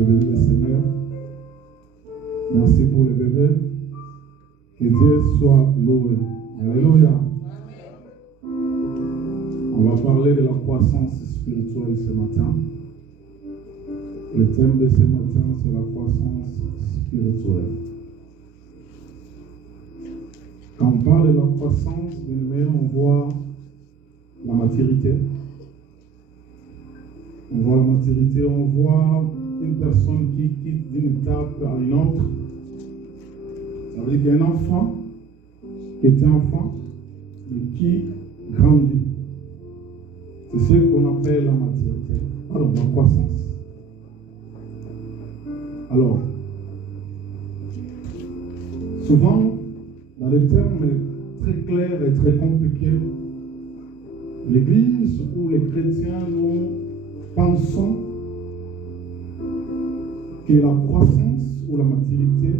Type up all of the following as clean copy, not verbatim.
Je bénis le Seigneur. Merci pour le bébé. Que Dieu soit loué. Alléluia. On va parler de la croissance spirituelle ce matin. Le thème de ce matin, c'est la croissance spirituelle. Quand on parle de la croissance, on voit la maturité. On voit la maturité, on voit une personne qui quitte d'une étape à une autre. Ça veut dire qu'il y a un enfant qui était enfant, mais qui grandit. C'est ce qu'on appelle la maturité. Pardon, la croissance. Alors, souvent, dans les termes très clairs et très compliqués, l'Église ou les chrétiens, nous pensons que la croissance ou la maturité,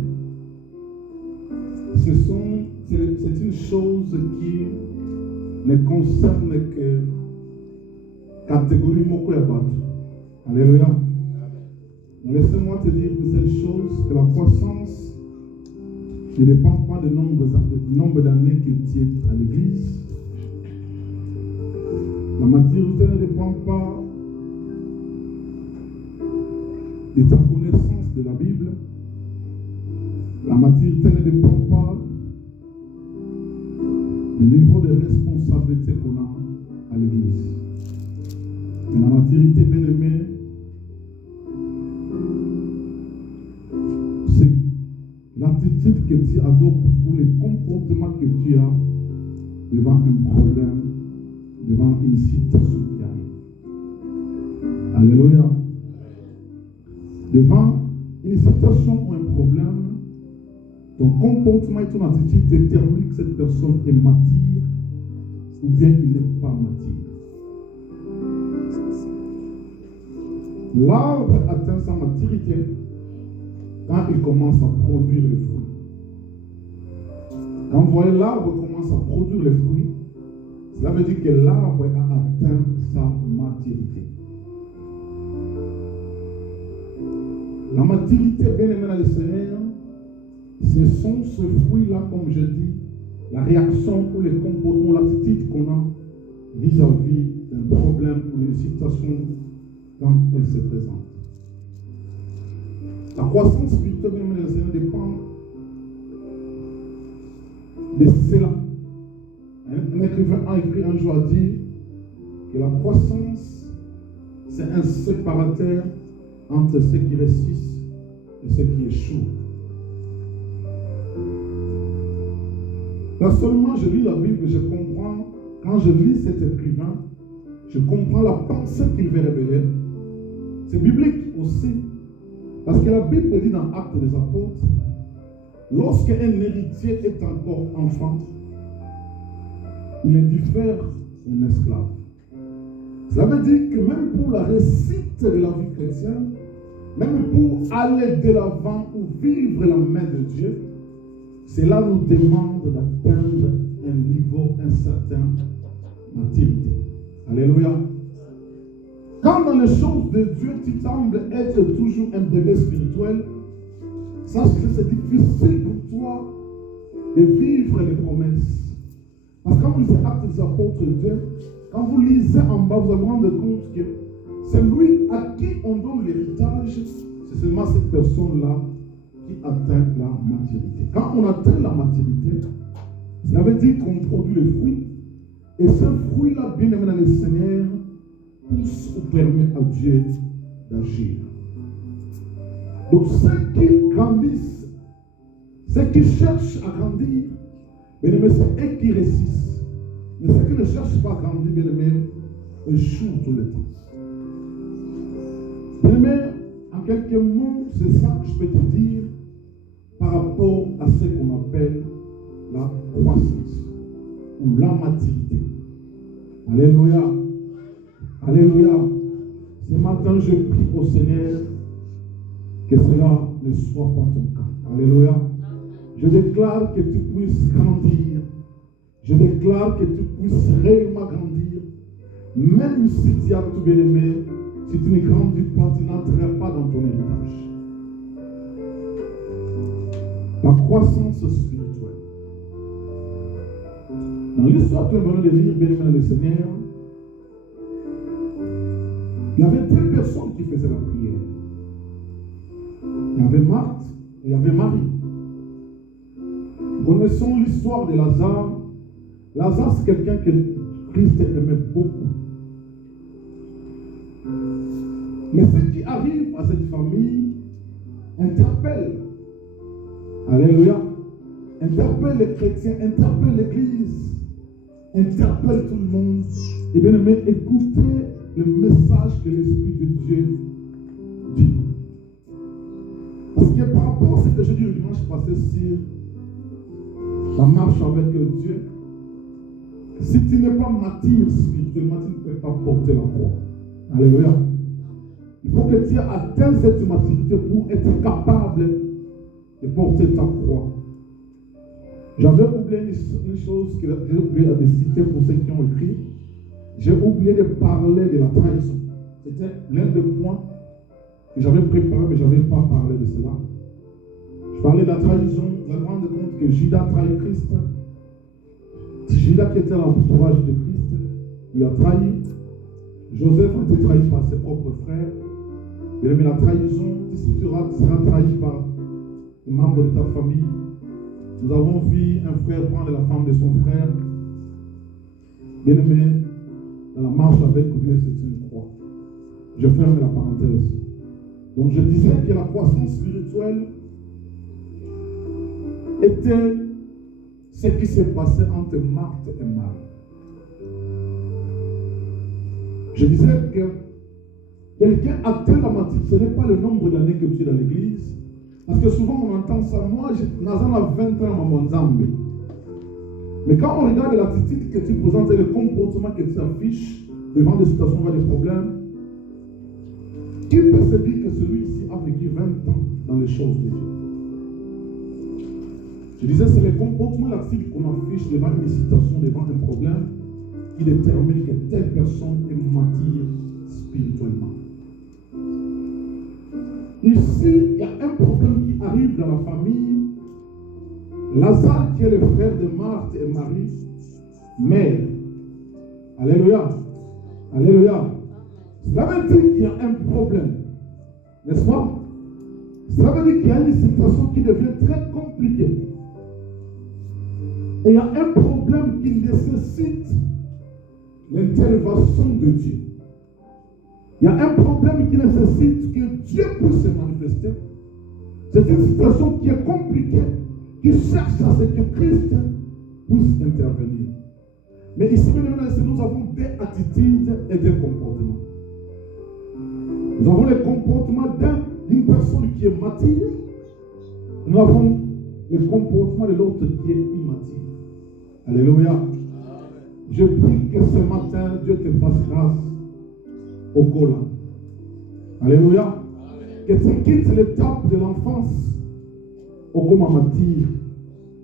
c'est une chose qui ne concerne que catégorie moko ya batu. Alléluia. Mais laissez-moi te dire une seule chose, que la croissance ne dépend pas du nombre d'années que tu es à l'église. La maturité ne dépend pas de ta connaissance de la Bible. La maturité ne dépend pas du niveau de responsabilité qu'on a à l'église. Mais la maturité, bien aimée, c'est l'attitude que tu adoptes ou les comportements que tu as devant un problème, devant une situation qui arrive. Alléluia. Devant une situation ou un problème, ton comportement et ton attitude déterminent que cette personne est mature ou bien il n'est pas mature. L'arbre atteint sa maturité quand il commence à produire les fruits. Quand vous voyez l'arbre commence à produire les fruits, cela veut dire que l'arbre a atteint sa maturité. La maturité, bien aimée dans le Seigneur, ce sont ce fruit-là, comme je dis, la réaction ou les comportements, l'attitude qu'on a vis-à-vis d'un problème ou d'une situation quand elle se présente. La croissance spirituelle, bien aimée dans le Seigneur, dépend de cela. Un écrivain a écrit un jour à dire que la croissance, c'est un séparateur entre ceux qui réussissent et ceux qui échouent. Personnellement, je lis la Bible et je comprends, quand je lis cet écrivain, je comprends la pensée qu'il veut révéler. C'est biblique aussi. Parce que la Bible dit dans Actes des Apôtres, lorsqu'un héritier est encore enfant, il est diffère d'un esclave. Cela veut dire que même pour la réussite de la vie chrétienne, même pour aller de l'avant ou vivre la main de Dieu, cela nous demande d'atteindre un niveau, un certain maturité. Alléluia. Quand dans les choses de Dieu, tu sembles être toujours un bébé spirituel, sache que c'est difficile pour toi de vivre les promesses. Parce que quand vous lisez Actes des Apôtres de Dieu, quand vous lisez en bas, vous allez vous rendre compte que celui à qui on donne l'héritage, c'est seulement cette personne-là qui atteint la maturité. Quand on atteint la maturité, cela veut dire qu'on produit le fruit. Et ce fruit-là, bien aimé dans le Seigneur, pousse ou permet à Dieu d'agir. Donc ceux qui grandissent, ceux qui cherchent à grandir, bien aimé, c'est eux qui réussissent. Mais ceux qui ne cherchent pas à grandir, bien aimé, échouent tout le temps. Bien aimé, en quelques mots, c'est ça que je peux te dire par rapport à ce qu'on appelle la croissance ou la maturité. Alléluia. Alléluia. Ce matin, je prie au Seigneur que cela ne soit pas ton cas. Alléluia. Je déclare que tu puisses grandir. Je déclare que tu puisses réellement grandir. Même si tu as tout bien aimé, si tu ne grandis pas, tu n'entreras pas dans ton héritage. La croissance spirituelle. Dans l'histoire que nous venons de lire, bien aimé le Seigneur, il y avait deux personnes qui faisaient la prière. Il y avait Marthe et il y avait Marie. Connaissons l'histoire de Lazare. Lazare, c'est quelqu'un que Christ aimait beaucoup. Mais ce qui arrive à cette famille interpelle. Alléluia. Interpelle les chrétiens, interpelle l'église, interpelle tout le monde. Et bien aimé, écoutez le message que l'Esprit de Dieu dit. Parce que par rapport à ce que j'ai dit le dimanche passé sur la marche avec Dieu, si tu n'es pas mature spirituellement, tu ne peux pas porter la croix. Alléluia. Il faut que tu aies atteint cette maturité pour être capable de porter ta croix. J'avais oublié une chose que j'ai oublié de citer pour ceux qui ont écrit. J'ai oublié de parler de la trahison. C'était l'un des points que j'avais préparé, mais je n'avais pas parlé de cela. Je parlais de la trahison. Vous vous rendez compte que Judas trahit Christ. Judas, qui était l'entourage de Christ, lui a trahi. Joseph a été trahi par ses propres frères. Mais la trahison, si tu seras trahi par les membres de ta famille. Nous avons vu un frère prendre la femme de son frère. Bien aimé, dans la marche avec Dieu, c'est une croix. Je ferme la parenthèse. Donc je disais que la croissance spirituelle était ce qui s'est passé entre Marthe et Marie. Je disais que quelqu'un atteint la maturité, ce n'est pas le nombre d'années que tu es dans l'église. Parce que souvent on entend ça, moi, Nazan a 20 ans à mon Zambé. Mais quand on regarde l'attitude que tu présentes et le comportement que tu affiches devant des situations, des problèmes, qui peut se dire que celui-ci a vécu 20 ans dans les choses de Dieu? Je disais, c'est le comportement, l'attitude qu'on affiche devant une situation, devant un problème, qui détermine que telle personne est mature spirituellement. Ici, il y a un problème qui arrive dans la famille. Lazare, qui est le frère de Marthe et Marie, mère. Alléluia. Alléluia. Cela veut dire qu'il y a un problème. N'est-ce pas? Cela veut dire qu'il y a une situation qui devient très compliquée. Et il y a un problème qui nécessite l'intervention de Dieu. Il y a un problème qui nécessite que Dieu puisse se manifester. C'est une situation qui est compliquée, qui cherche à ce que Christ puisse intervenir. Mais ici, nous avons des attitudes et des comportements. Nous avons le comportement d'une personne qui est mature. Nous avons le comportement de l'autre qui est immature. Alléluia. Je prie que ce matin, Dieu te fasse grâce au collant. Alléluia. Que tu quittes l'étape de l'enfance au coma mature.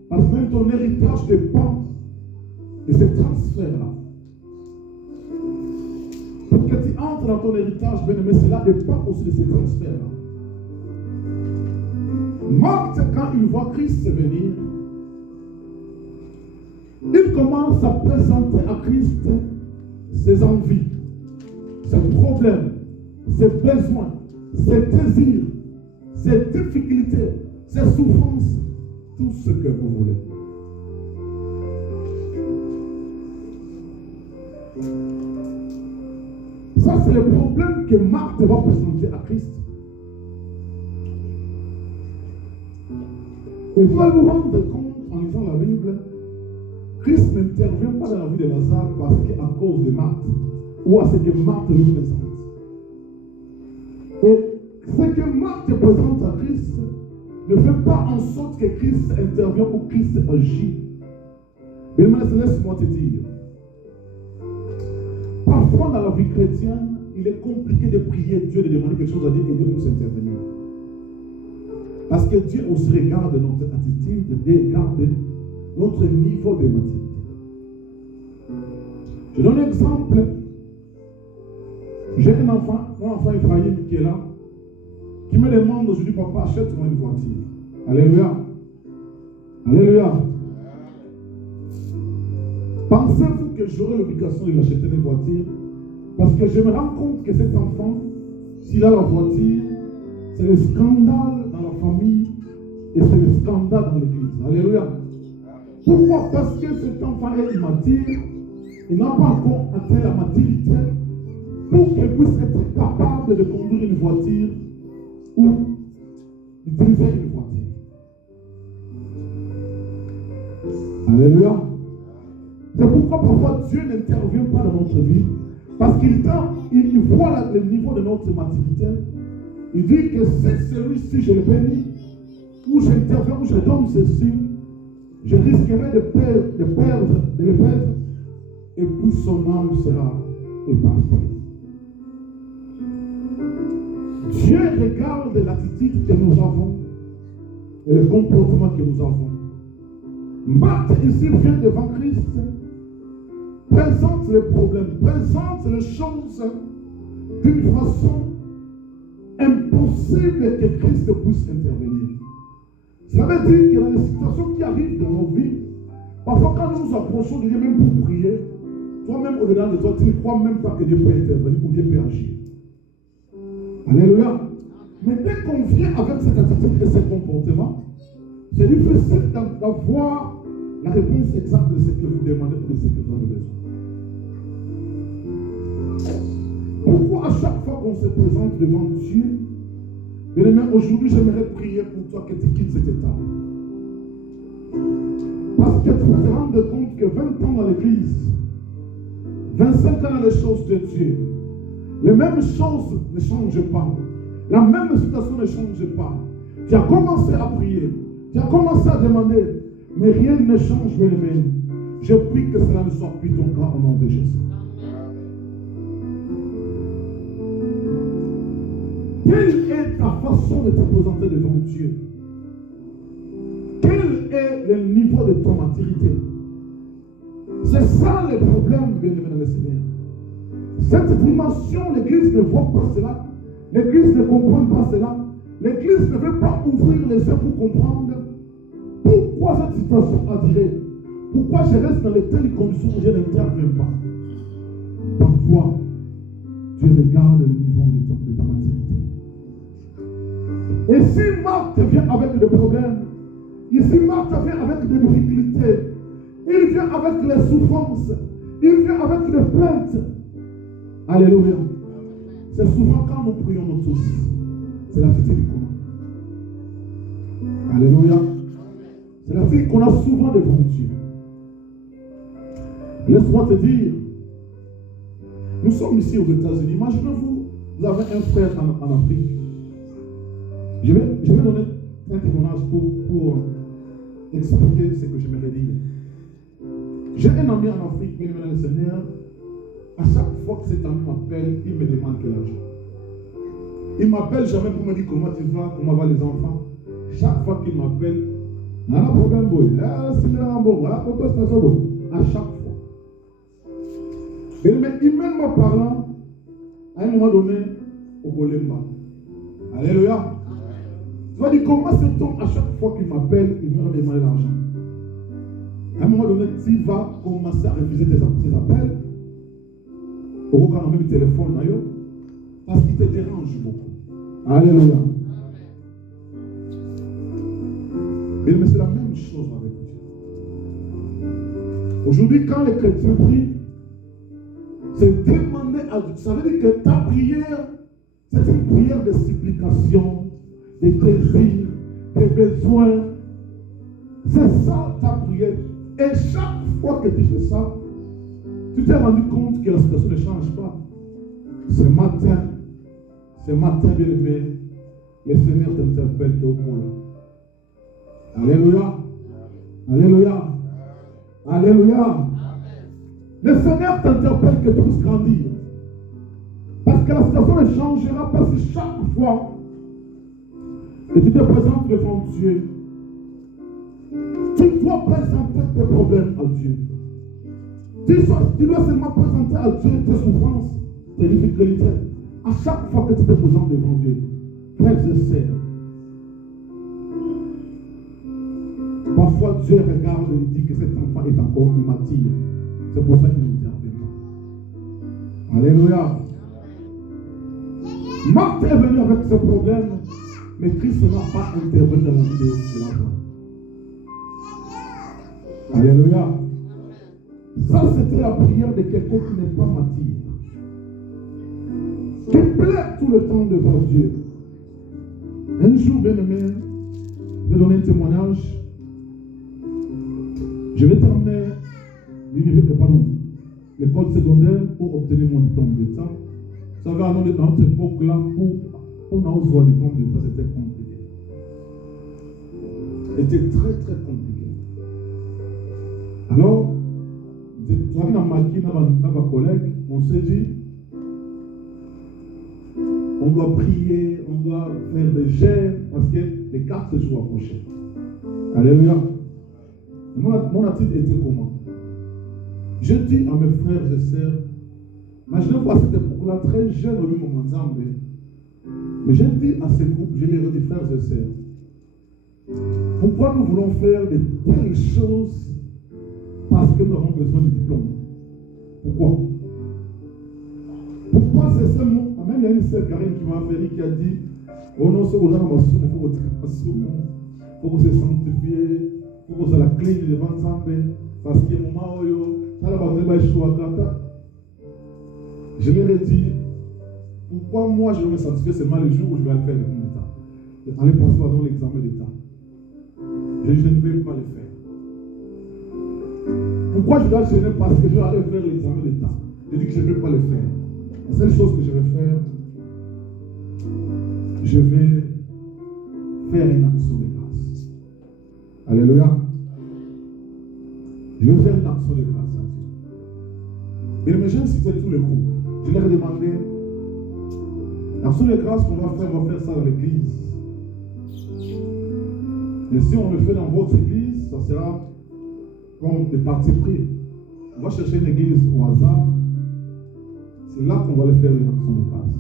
Parce que ton héritage dépend de ce transfert-là. Pour que tu entres dans ton héritage, bien aimé, cela dépend aussi de ce transfert-là. Marthe, quand il voit Christ venir, il commence à présenter à Christ ses envies, ses problèmes, ses besoins, ses désirs, ses difficultés, ses souffrances, tout ce que vous voulez. Ça, c'est le problème que Marthe va présenter à Christ. Et vous allez vous rendre compte, en lisant la Bible, Christ n'intervient pas dans la vie de Lazare parce qu'à cause de Marthe, ou à ce que Marthe lui présente. Et ce que Marthe présente à Christ ne fait pas en sorte que Christ intervient ou Christ agit. Mais maintenant, laisse-moi te dire, parfois dans la vie chrétienne, il est compliqué de prier Dieu, de demander quelque chose à Dieu et Dieu puisse intervenir. Parce que Dieu aussi regarde notre attitude et regarde notre niveau de maturité. Je donne un exemple. J'ai un un enfant, mon enfant Ephraim qui est là, qui me demande aujourd'hui, papa, achète-moi une voiture. Alléluia. Alléluia. Pensez-vous que j'aurai l'obligation de lui acheter une voiture? Parce que je me rends compte que cet enfant, s'il a la voiture, c'est le scandale dans la famille et c'est le scandale dans l'église. Alléluia. Pourquoi? Parce que cet enfant est immature, il n'a pas encore atteint la maturité pour qu'il puisse être capable de conduire une voiture ou d'utiliser une voiture. Alléluia. C'est pourquoi parfois Dieu n'intervient pas dans notre vie, parce qu'il voit le niveau de notre maturité. Il dit que si celui-ci je le bénis, ou j'interviens, ou je donne ceci, je risquerai de le perdre, et puis son âme sera épargnée. Dieu regarde l'attitude que nous avons et le comportement que nous avons. Marthe ici vient devant Christ, présente les problèmes, présente les choses d'une façon impossible que Christ puisse intervenir. Ça veut dire que dans les situations qui arrivent dans nos vies, parfois quand nous nous approchons de Dieu même pour prier, toi-même au-delà de toi, tu ne crois même pas que Dieu peut intervenir ou Dieu peut agir. Alléluia. Mais dès qu'on vient avec cette attitude et ce comportement, c'est difficile d'avoir la réponse exacte de ce que vous demandez ou de ce que vous avez besoin. Pourquoi à chaque fois qu'on se présente devant Dieu, bien-aimé, aujourd'hui j'aimerais prier pour toi que tu quittes cet état. Parce que tu peux te rendre compte que 20 ans dans l'église, 25 ans dans les choses de Dieu, les mêmes choses ne changent pas. La même situation ne change pas. Tu as commencé à prier, tu as commencé à demander, mais rien ne change, bien-aimé. Je prie que cela ne soit plus ton cas au nom de Jésus. Quelle est ta façon de te présenter devant Dieu? Quel est le niveau de ton maturité? C'est ça le problème, bien-aimé dans le Seigneur. Cette dimension, l'Église ne voit pas cela. L'Église ne comprend pas cela. L'Église ne veut pas ouvrir les yeux pour comprendre pourquoi cette situation a duré. Pourquoi je reste dans les telles conditions où je n'interviens pas. Parfois, Dieu regarde le niveau de ta maturité. Et si Marthe vient avec des problèmes, et si Marthe vient avec des difficultés, il vient avec les souffrances, il vient avec les plaintes. Alléluia. C'est souvent quand nous prions nous tous, c'est la fille qu'on a. Alléluia. C'est la fille qu'on a souvent devant Dieu. Laisse-moi te dire, nous sommes ici aux États-Unis. Imaginez-vous, vous avez un frère en Afrique. Je vais donner un témoignage pour expliquer ce que j'aimerais dire. J'ai un ami en Afrique, bien aimé le Seigneur. À chaque fois que cet ami m'appelle, il me demande quel argent. Il ne m'appelle jamais pour me dire comment tu vas, comment vont les enfants. Chaque fois qu'il m'appelle, il y a un problème, boy. À chaque fois. Mais humainement parlant, à un moment donné, au Golemba. Alléluia. Tu vas dire comment cet homme, à chaque fois qu'il m'appelle, il me demande l'argent. À un moment donné, tu vas commencer à refuser tes appels. Au cas du téléphone, parce qu'il te dérange beaucoup. Alléluia. Mais c'est la même chose avec Dieu. Aujourd'hui, quand les chrétiens prient, c'est demander à Dieu. Ça veut dire que ta prière, c'est une prière de supplication, de désirs, de besoins. C'est ça ta prière. Et chaque fois que tu fais ça, tu t'es rendu compte que la situation ne change pas. Ce matin, bien aimé, le Seigneur t'interpelle au pôle. Alléluia. Alléluia. Alléluia. Le Seigneur t'interpelle que tu puisses grandir. Parce que la situation ne changera pas si chaque fois que tu te présentes devant Dieu, tu dois présenter tes problèmes à Dieu. Tu dois seulement présenter à Dieu tes souffrances, tes difficultés. À chaque fois que tu te présentes devant Dieu, frères et sœurs, parfois Dieu regarde et dit que cet enfant est encore immature. C'est pour ça qu'il n'intervient pas. Alléluia. Marthe est venue avec ce problème, mais Christ n'a pas intervenu dans la vie de l'enfant. Alléluia. Ça, c'était la prière de quelqu'un qui n'est pas mature, qui plaît tout le temps devant Dieu. Un jour, bien aimé, je vais donner un témoignage. Je vais terminer l'école secondaire pour obtenir mon diplôme d'État. Vous savez, à notre époque-là, pour avoir un diplôme d'État, c'était compliqué. C'était très, très compliqué. Alors, dans ma collègue, on s'est dit, on doit prier, on doit faire des jeûnes, parce que les 4 jours approchaient. Alléluia. Mon attitude était comment? Je dis à mes frères et sœurs, imaginez-vous à cette époque-là, très jeune au moment d'Ensemble, mais j'ai dit à ces groupes, je les redis, frères et sœurs, pourquoi nous voulons faire de telles choses parce que nous avons besoin de diplôme? Pourquoi? Pourquoi c'est ce mot? Même il y a une sœur Karine qui m'a fait, qui a dit, oh non, c'est aux gens qui il faut se sanctifier, il faut que ça la clé devant Ensemble, parce qu'il y a un moment où je leur ai dit, pourquoi moi je vais me sanctifier seulement le jour où je vais aller faire l'examen d'État? Allez passer dans l'examen d'État. Je ne vais pas le faire. Pourquoi je dois gêner? Parce que je vais aller faire l'examen d'État. Je dis que je ne vais pas le faire. La seule chose que je vais faire, je vais faire une action de grâce. Alléluia. Je vais faire une action de grâce à Dieu. Et j'ai incité tous les groupes. Je leur ai demandé, l'action de grâce qu'on va faire ça dans l'église. Et si on le fait dans votre église, ça sera comme des parties pris. On va chercher une église au hasard. C'est là qu'on va le faire une action de grâce.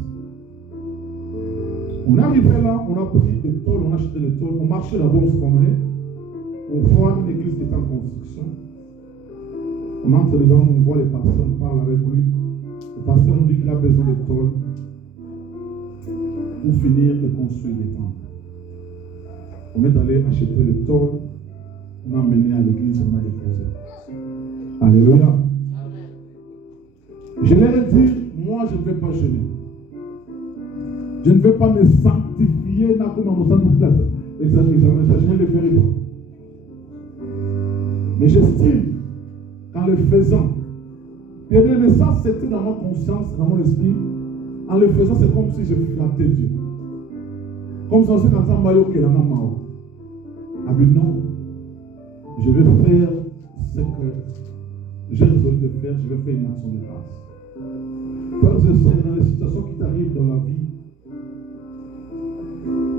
On est arrivé là, on a pris des tôles, on a acheté des tôles, on marchait là-bas, on se promenait. On voit une église qui est en construction. On entre dedans, on voit les pasteurs, on parle avec lui. Le pasteur nous dit qu'il a besoin de tôles pour finir et construire les temples. On est allé acheter les tôles, on a mené à l'église, on a déposé. Alléluia. Je leur ai dit, moi je ne vais pas gêner. Je ne vais pas me sanctifier, je ne le ferai pas. Mais j'estime qu'en le faisant, bien aimé, ça c'était dans ma conscience, dans mon esprit, en le faisant, c'est comme si je flattais Dieu. Comme si on s'est entendu maillot que la maman. Ah mais non, je vais faire ce que j'ai résolu de faire, je vais faire une action de grâce. Frères et sœurs, dans les situations qui t'arrivent dans la vie,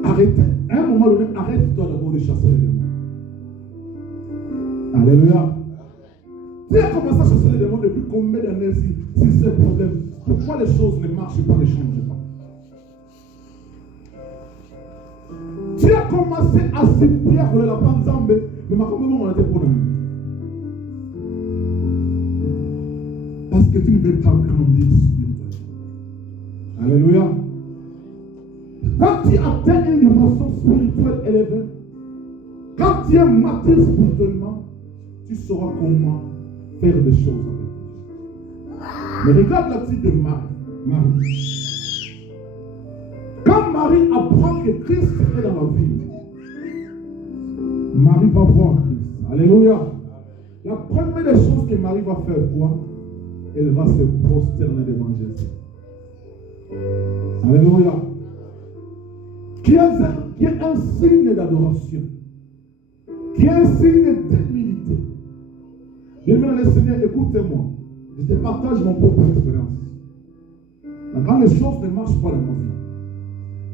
arrêtez, à un moment donné, arrête-toi d'abord de chasser les démons. Alléluia. Tu as commencé à chasser les démons depuis combien d'années si c'est un problème? Pourquoi les choses ne marchent pas, ne changent pas? Tu as commencé à s'y pour la panzambe, mais ma comment on a été pour nous? Parce que tu ne veux pas grandir spirituellement. Alléluia. Quand tu atteins une dimension spirituelle élevée, quand tu es mature spirituellement, tu sauras comment faire des choses avec. Mais regarde l'attitude de Marie. Quand Marie apprend que Christ est dans la vie, Marie va voir Christ. Alléluia. La première des choses que Marie va faire, quoi? Elle va se prosterner devant Jésus. Alléluia. Qui est un signe d'adoration. Qui est un signe d'humilité. Bien-aimé dans le Seigneur, écoutez-moi. Je te partage mon propre expérience. Quand les choses ne marchent pas dans ma vie,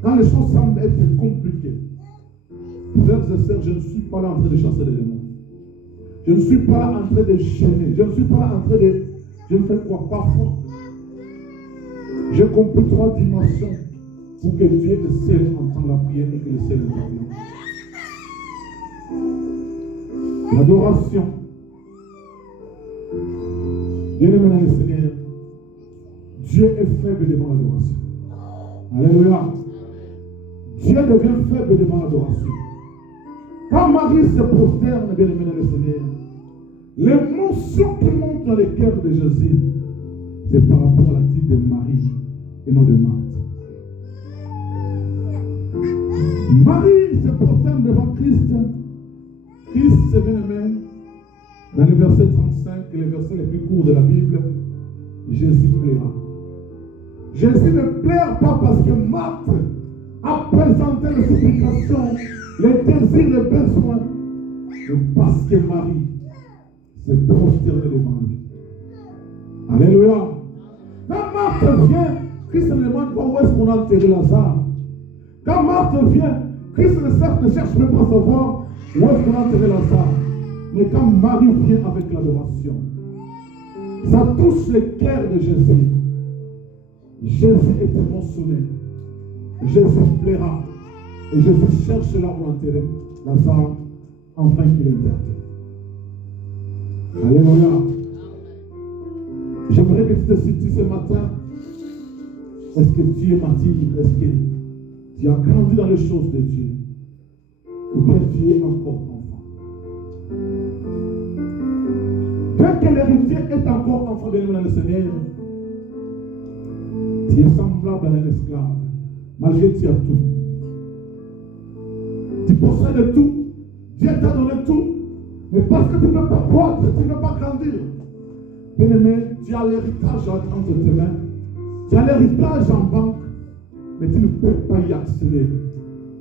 quand les choses semblent être compliquées, frères et sœurs, je ne suis pas là en train de chasser les démons. Je ne suis pas là en train de gêner. Je ne suis pas là en train de... Je ne fais quoi? Parfois, J'ai compris 3 dimensions pour que Dieu le ciel entende la prière et que le ciel intervienne. L'adoration. Bien-aimé dans le Seigneur, Dieu est faible devant l'adoration. Alléluia. Dieu devient faible devant l'adoration. Quand Marie se prosterne, bien-aimé dans le Seigneur, l'émotion qui monte dans le cœur de Jésus, c'est par rapport à l'attitude de Marie et non de Marthe. Marie se prosterne devant Christ. Christ, c'est bien-aimé, dans le verset 35, qui est le verset le plus court de la Bible, Jésus plaira. Jésus ne pleure pas parce que Marthe a présenté les supplications, les désirs, les besoins, mais parce que Marie s'est prosternée devant lui. Alléluia. Quand Marthe vient, Christ ne demande pas où est-ce qu'on a enterré Lazare. Quand Marthe vient, Christ ne cherche même pas à savoir où est-ce qu'on a enterré Lazare. Mais quand Marie vient avec l'adoration, ça touche le cœur de Jésus. Jésus est émotionné. Jésus plaira. Et Jésus cherche là où enterrer Lazare, enfin qu'il est enterré. Alléluia. J'aimerais que tu te situes ce matin. Est-ce que tu es martyr? Est-ce que tu as grandi dans les choses de Dieu? Ou bien tu es encore enfant? Bien que l'héritier est encore enfant de dans le Seigneur, tu es semblable à un esclave. Malgré que tu as tout. Tu possèdes tout. Dieu t'a donné tout. Mais parce que tu ne peux pas croître, tu ne peux pas grandir. Bien-aimé, tu as l'héritage entre tes mains. Tu as l'héritage en banque. Mais tu ne peux pas y accéder.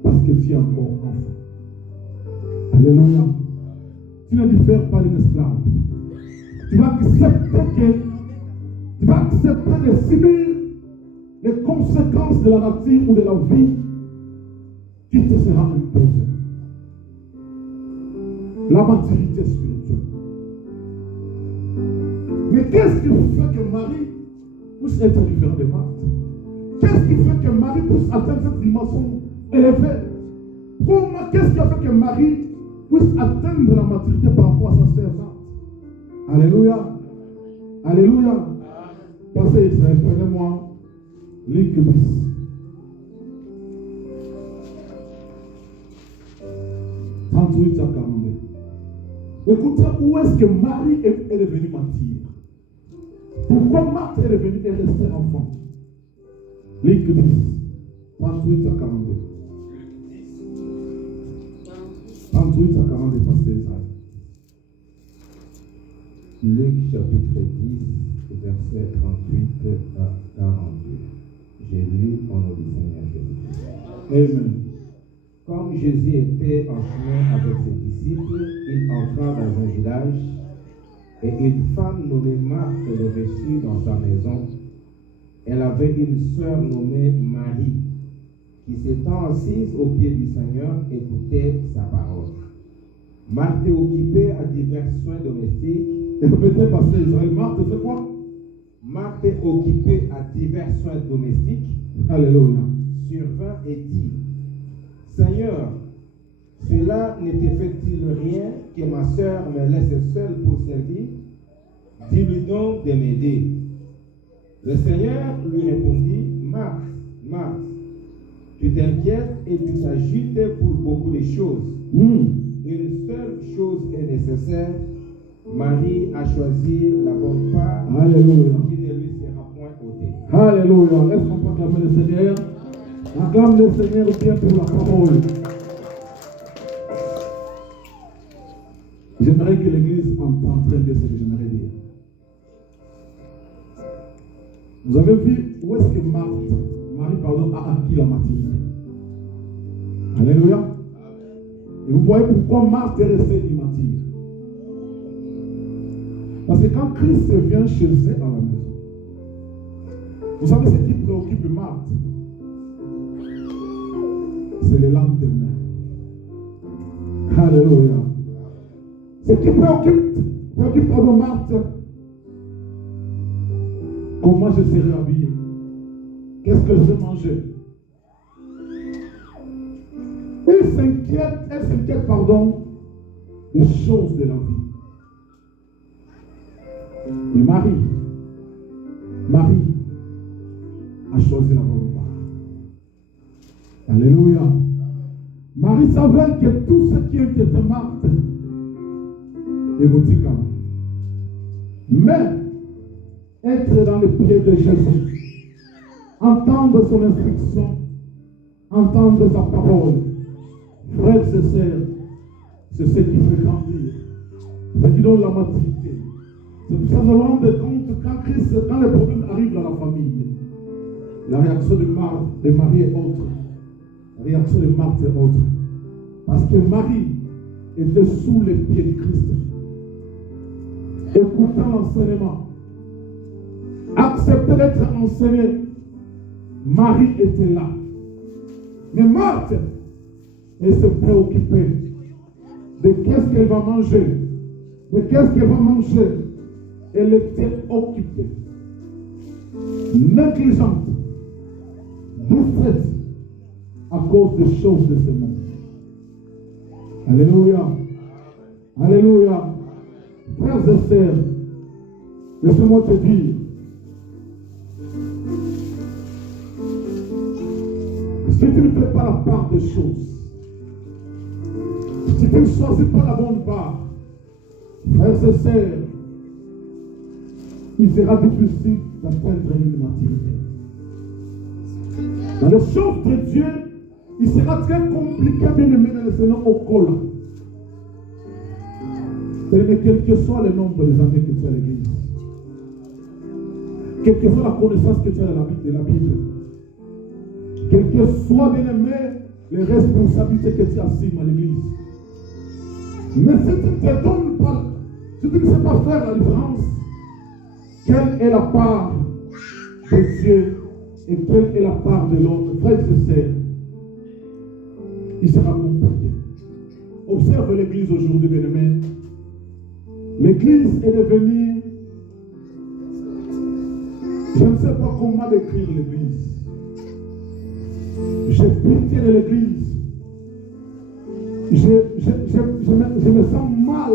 Parce que tu es encore enfant. Alléluia. Tu ne diffères pas d'un esclave. Tu vas accepter de subir les conséquences de la nature ou de la vie qui te sera imposée. La maturité spirituelle. Mais qu'est-ce qui fait que Marie puisse être différente de Marthe? Qu'est-ce qui fait que Marie puisse atteindre cette dimension élevée? Pour moi, qu'est-ce qui a fait que Marie puisse atteindre la maturité par rapport à sa sœur Marthe? Alléluia. Alléluia. Passez Israël, prenez-moi Luc 10. À 42. Écoutez, où est-ce que Marie est devenue martyre? Pourquoi Marthe est devenue et restée enfant? Luc 10, 38 à 42. 38 à 42, passez ça. Luc chapitre 10, verset 38 à 42. J'ai lu au nom du Seigneur Jésus. Amen. Comme Jésus était en chemin avec ses disciples, il entra dans un village et une femme nommée Marthe le reçut dans sa maison. Elle avait une sœur nommée Marie qui s'étant assise aux pieds du Seigneur écoutait sa parole. Marthe est occupée à divers soins domestiques. Répétez, pasteur Israël. Marthe fait quoi? Marthe est occupée à divers soins domestiques. Alléluia. Survint et dit: Seigneur, cela ne te fait-il rien que ma sœur me laisse seule pour servir? Dis-lui donc de m'aider. Le Seigneur lui répondit: Marthe, Marthe, tu t'inquiètes et tu t'agites pour beaucoup de choses. Une seule chose est nécessaire. Marie a choisi la bonne part. Alléluia. Qui ne lui sera point ôtée. Alléluia. Est-ce qu'on peut acclamer le Seigneur? Acclame le Seigneur bien pour la parole. J'aimerais que l'Église entende très bien ce que j'aimerais dire. Vous avez vu où est-ce que Marie a acquis la maturité? Alléluia. Et vous voyez pourquoi Marthe est restée immature. Parce que quand Christ vient chez elle à la maison, vous savez ce qui préoccupe Marthe? C'est le lendemain. Alléluia. Ce qui préoccupe Marthe, comment je serai habillé? Qu'est-ce que je vais manger? Elle s'inquiète, des choses de la vie. Mais Marie a choisi la bonne part. Alléluia. Marie savait que tout ce qui était Marthe est égotique. Mais être dans les pieds de Jésus, entendre son instruction, entendre sa parole, frères et sœurs, c'est ce qui fait grandir, ce qui donne la maturité. C'est pour ça que nous nous rendons compte quand les problèmes arrivent dans la famille, la réaction de Marie est autre. La réaction de Marthe est autre. Parce que Marie était sous les pieds de Christ, écoutant l'enseignement, acceptait d'être enseignée. Marie était là. Mais Marthe, elle se préoccupait de qu'est-ce qu'elle va manger, de qu'est-ce qu'elle va manger. Elle était occupée, négligente, distraite à cause des choses de ce monde. Alléluia. Alléluia. Frères et sœurs, laissez-moi te dire, si tu ne fais pas la part des choses, si tu ne choisis pas la bonne part, frères et sœurs, il sera difficile d'atteindre une maturité. Dans les choses de Dieu, il sera très compliqué, bien aimé, dans le Seigneur au col. Mais quel que soit le nombre des années que tu as à l'église, quelle que soit la connaissance que tu as de la Bible, quel que soit, bien aimé, les responsabilités que tu assumes à l'église. Mais si tu ne te donnes pas, si tu ne sais pas faire la différence, quelle est la part de Dieu et quelle est la part de l'homme, frères et sœurs, il sera compliqué. Observe l'église aujourd'hui, bien-aimé. L'église est devenue, je ne sais pas comment décrire l'église. J'ai pitié de l'église. Je me sens mal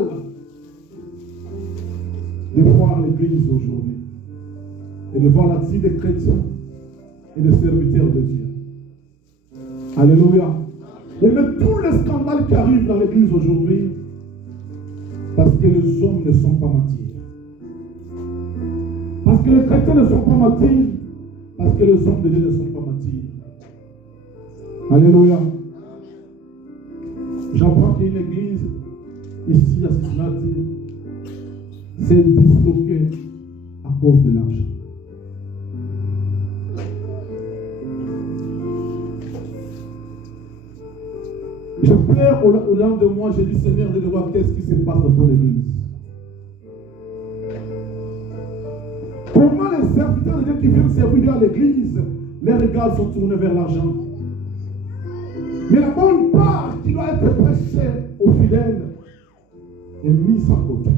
de voir l'église aujourd'hui et de voir l'attitude des chrétiens et des serviteurs de Dieu. Alléluia. Et de tous les scandales qui arrivent dans l'église aujourd'hui, parce que les hommes ne sont pas matures. Parce que les chrétiens ne sont pas matures, parce que les hommes de Dieu ne sont pas matures. Alléluia. J'apprends qu'une église ici à Cincinnati s'est disloquée à cause de l'argent. Je pleure au-delà de moi, je dis Seigneur, de voir qu'est-ce qui se passe dans ton église. Comment les serviteurs de Dieu qui viennent servir à l'église, les regards sont tournés vers l'argent. Mais la bonne part qui doit être prêchée aux fidèles est mise à côté.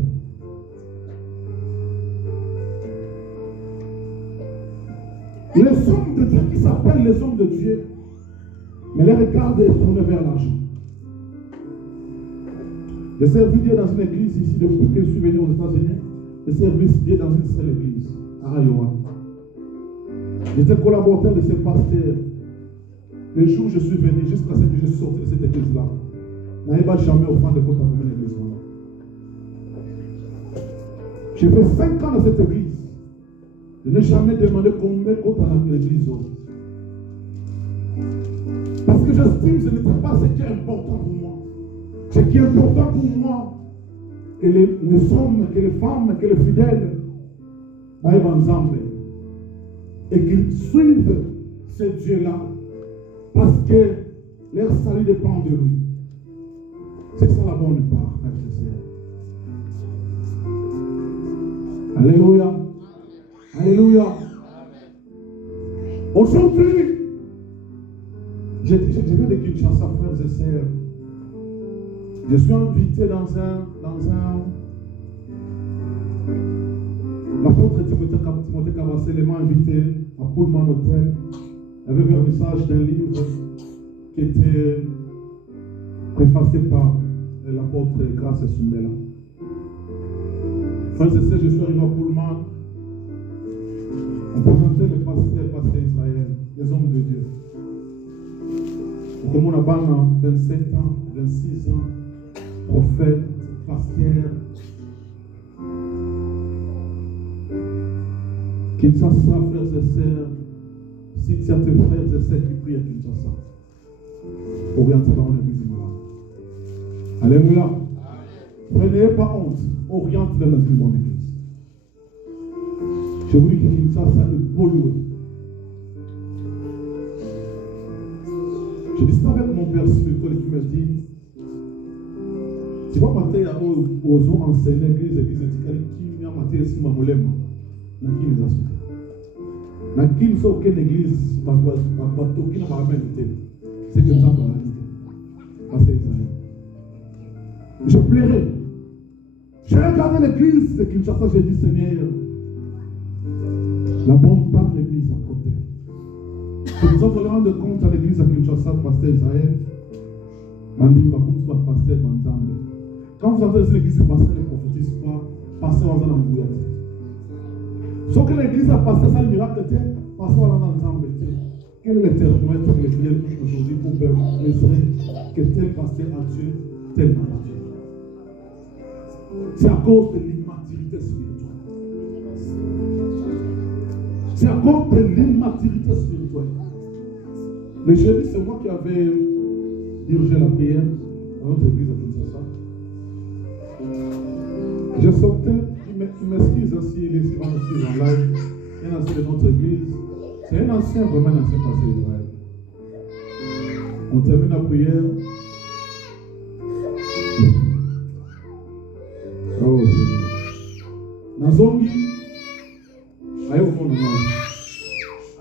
Les hommes de Dieu qui s'appellent les hommes de Dieu, mais les regards sont tournés vers l'argent. J'ai servi Dieu dans une église ici depuis que je suis venu aux États-Unis. J'ai servi Dieu dans une seule église, à Iowa. J'étais collaborateur de ce pasteur. Le jour où je suis venu, jusqu'à ce que je suis sorti de cette église-là, je n'avais pas jamais offert de compte à une église. J'ai fait 5 ans dans cette église. Je n'ai jamais demandé combien de compte à l'église. Parce que j'estime que ce n'était pas ce qui est important pour moi. Ce qui est important pour moi, que les hommes, que les femmes, que les fidèles aillent ensemble et qu'ils suivent ce Dieu-là parce que leur salut dépend de lui. C'est ça la bonne part, frères et sœurs. Alléluia. Alléluia. Aujourd'hui, je viens de Kinshasa, frères et sœurs. Je suis invité dans l'apôtre Timothée Kabassé m'a invité à Pullman Hotel. Il y avait un vernissage d'un livre qui était préfacé par l'apôtre Grace Sumbela. Frères et sœurs, je suis arrivé à Pullman. On présentait les pasteurs Israël, les hommes de Dieu. Comme on a 27 ans, 26 ans, prophète, pasteur. Kinshasa, frères et sœurs, si tu as tes frères et sœurs qui prient à Kinshasa, oriente dans l'église malade. Alléluia. N'ayez pas honte, oriente-les dans une bonne église. Je vous dis que Kinshasa est pollué. Je discutais avec mon père spirituel qui me dit, tu vois, matin, aux gens enseignés, l'église qui m'a maté ici, ma molema. N'a qui les a sautés. N'a qui ne soit aucune église, pas qui n'a pas même. C'est comme ça qu'on a dit. Parce que Israël. Je plairais. J'ai regardé l'église de Kinshasa, j'ai dit, Seigneur, la bonne part est mise à côté. Nous avons rendu compte à l'église à Kinshasa, pasteur Israël, Mandimba, comme soit pasteur Manzambe. Quand vous avez l'église, pasteur ne prophétise pas, pasteur Wanzana Mbouyate. Sauf que l'église a passé ça, le miracle était, pasteur Wanzana Mbouyate. Quel est le thermomètre que les prières aujourd'hui pour mesurer que tel pasteur a Dieu, tel n'a pas Dieu? C'est à cause de l'immaturité spirituelle. C'est à cause de l'immaturité spirituelle. Le jeudi, c'est moi qui avais dirigé la prière dans notre église à Kinshasa. Je sortais, il m'excuse aussi, les suivants aussi en live, un ancien de notre église. C'est un ancien, vraiment un ancien pasteur d'Israël. On termine la prière. Oh Seigneur. Nazongi, aïe au monde,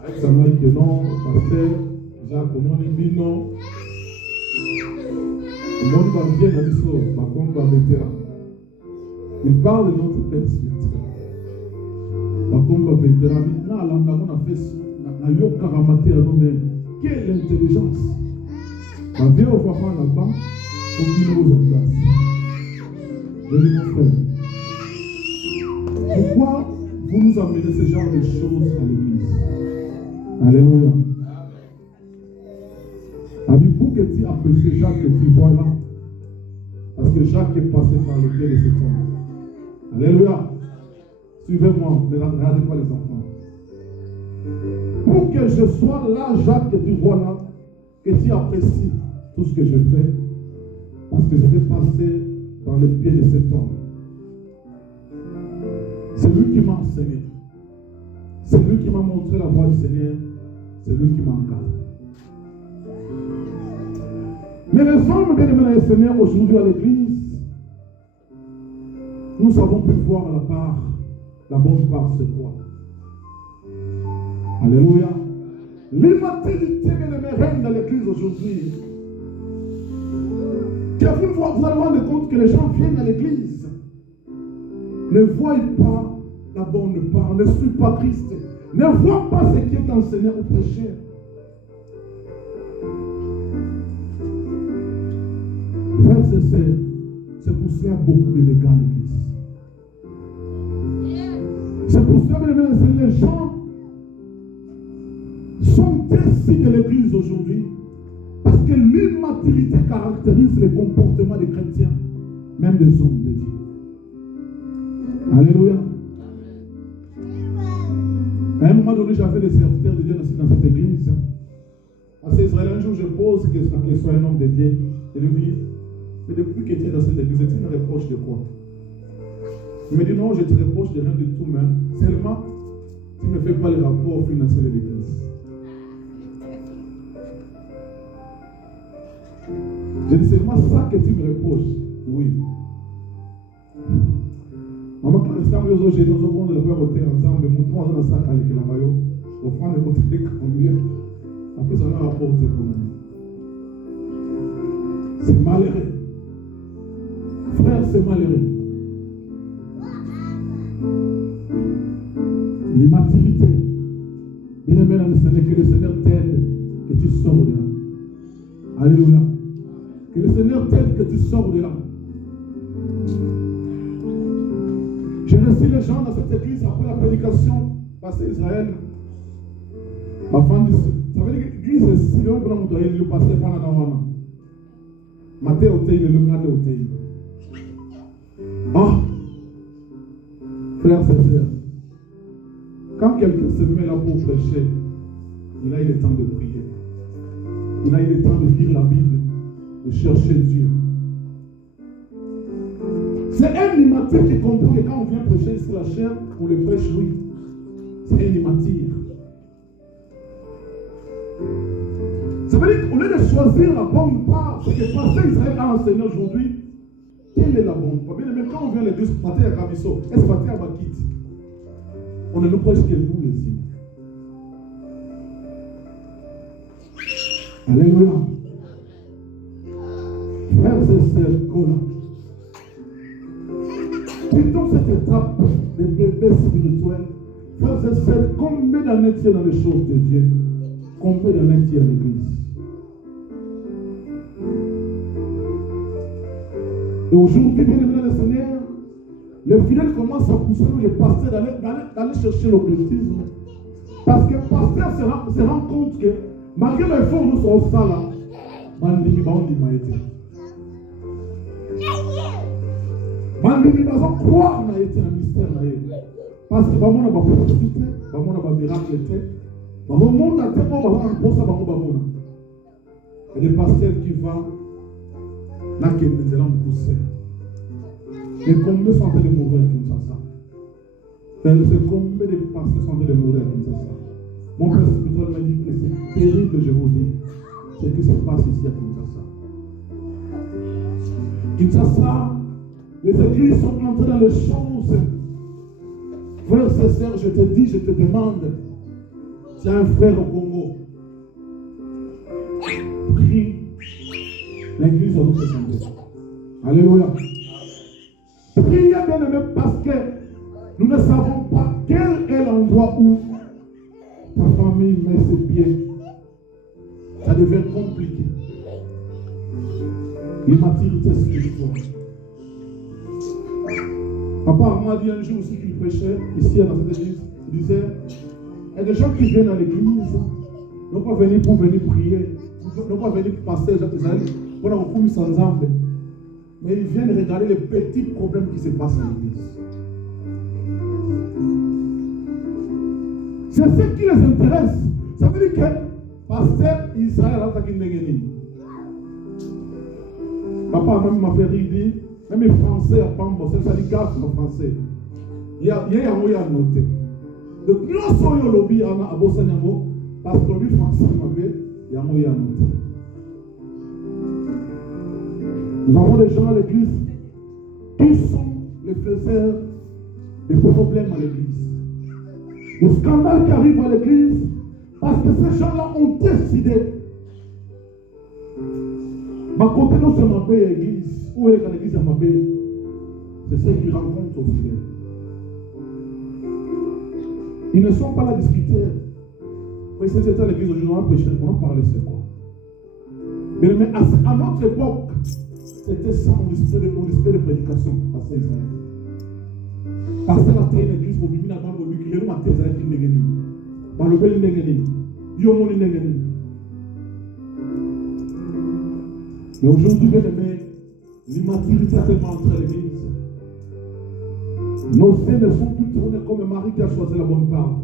aïe Samuel que non, pasteur, Jacques, comment on dit non. Le monde va bien à l'histoire, par contre, va vétéran. Il parle de notre Père spirituel. Par contre, va vétéran, il n'a a fait ça, n'a eu aucun ramateur, mais quelle intelligence. La vie au papa là-bas, pour qu'il nous en place. Je dis mon frère, pourquoi vous nous amenez ce genre de choses à l'église? Alléluia. Avez-vous que tu apprécies Jacques que tu vois là? Parce que Jacques est passé par le pied de cet homme. Alléluia. Suivez-moi, ne regardez pas les enfants. Pour que je sois là, Jacques que tu vois là, que tu apprécies tout ce que je fais, parce que je vais passer dans le pied de cet homme. C'est lui qui m'a enseigné. C'est lui qui m'a montré la voie du Seigneur. C'est lui qui m'a encadré. Mais les hommes, bien aimés dans le Seigneur, aujourd'hui à l'église, nous savons plus voir la bonne part, c'est quoi? Alléluia. L'immaturité, bien aimés, règne dans l'église aujourd'hui. Car vous allez rendre compte que les gens viennent à l'église, ne voient pas la bonne part, ne suivent pas Christ, ne voient pas ce qui est enseigné au prêcheur. Frères et sœurs, c'est pour cela beaucoup de dégâts à l'église. C'est pour cela que les gens sont déçus de l'église aujourd'hui. Parce que l'immaturité caractérise le comportement des chrétiens, même des hommes de Dieu. Alléluia. À un moment donné, j'avais des serviteurs de Dieu dans cette église. À ces Israéliens, un jour, je pose la question à un homme de Dieu. Je lui dis, mais depuis que tu es dans cette église, tu me reproches de quoi? Il me dit, non, je te reproche de rien du tout, mais seulement, tu ne me fais pas le rapport financier de l'église. Je dis, c'est moi ça que tu me reproches. Oui. Maman, quand nous sommes aux jeunes, nous avons le pouvoir voter ensemble, nous montrons dans un sac avec la maillot, au fond de côté combien. Après, ça a un rapport pour nous. C'est malheureux. Frère, c'est malheureux. L'immaturité. Et le Seigneur t'aide, que tu sors de là. Alléluia. Que le Seigneur t'aide, que tu sors de là. J'ai reçu les gens dans cette église après la prédication, pasteur Israël. Avant de ça veut dire que l'église est si loin pour nous donner le pasteur pendant la main. Maté au thé, le gars au thé. Ah, frères et sœurs, quand quelqu'un se met là pour prêcher, il a eu le temps de prier. Il a eu le temps de lire la Bible, de chercher Dieu. C'est un immature qui comprend que quand on vient prêcher ici la chair, on le prêche oui. C'est un immature. Ça veut dire qu'au lieu de choisir la bonne part, ce que pasteur Israël a enseigné aujourd'hui, quelle est la bonne part? Bien, même quand on vient les deux, pasteur à Kabiso, est-ce que pasteur à Bakit? On ne nous prêche que nous les îles. Alléluia. Frères et sœurs, Kola. Quittons cette étape des bébés spirituels. Frères et sœurs, combien d'années tu es dans les choses de Dieu? Combien d'années tu es à l'église? Et aujourd'hui, bien aimé le Seigneur, les fidèles commencent à pousser les pasteurs d'aller chercher l'occultisme. Parce que le pasteur se rend compte que malgré l'effort nous sommes au sala, bandimi m'a été. Bandimi m'a croire n'a été un mystère. Parce que bamona ba prophétie, bamona ba miracle était. Bamona a tellement ba ça bamona. Et les pasteurs qui vont là qui nous allons pousser. Et combien sont en train de mourir à Kinshasa? C'est combien de pasteurs sont en train de mourir à Kinshasa? Mon père spirituel m'a dit que c'est terrible, je vous dis, ce qui se passe ici à Kinshasa. Kinshasa, les églises sont entrées dans les choses. Frères et sœurs, je te dis, je te demande, tu as un frère au Congo, prie, l'église va vous présenter. Alléluia. Priez bien aimé parce que nous ne savons pas quel est l'endroit où ta famille met ses pieds. Ça devient compliqué. L'immaturité spirituelle. Papa m'a dit un jour aussi qu'il prêchait ici dans cette église. Il disait, il y a des gens qui viennent à l'église, non pas venir pour venir prier, non pas venir pour passer pour avoir commis sans âme, mais ils viennent regarder les petits problèmes qui se passent à l'église. C'est ce qui les intéresse. Ça veut dire que pasteur Israël a attaqué une. Papa même m'a fait rire, même les Français à Pambo, ça dit gaffe en français. Il y a un noté. Donc nous sommes au lobby à Bossanyango, parce que le français m'a fait, il y a un noté. Nous avons des gens à l'église qui sont les faiseurs des problèmes à l'église. Le scandale qui arrive à l'église, parce que ces gens-là ont décidé. Ma côté non seulement à l'église, où est l'église à Mabé, c'est ceux qui rencontrent au fidèles. Ils ne sont pas là discuter. Oui, c'était à l'église aujourd'hui, on a prêché, on a parlé, c'est quoi. Mais à notre époque, c'était ça, on discutait de prédication, pasteur Israël. Pasteur a créé l'église pour vivre dans le but, il y a un Israël qui n'est pas dans le bel Negeni. Il y a un Negeni. Mais aujourd'hui, bien aimé, l'immaturité a tellement entré à l'église. Nos yeux ne sont plus tournés comme un mari qui a choisi la bonne part.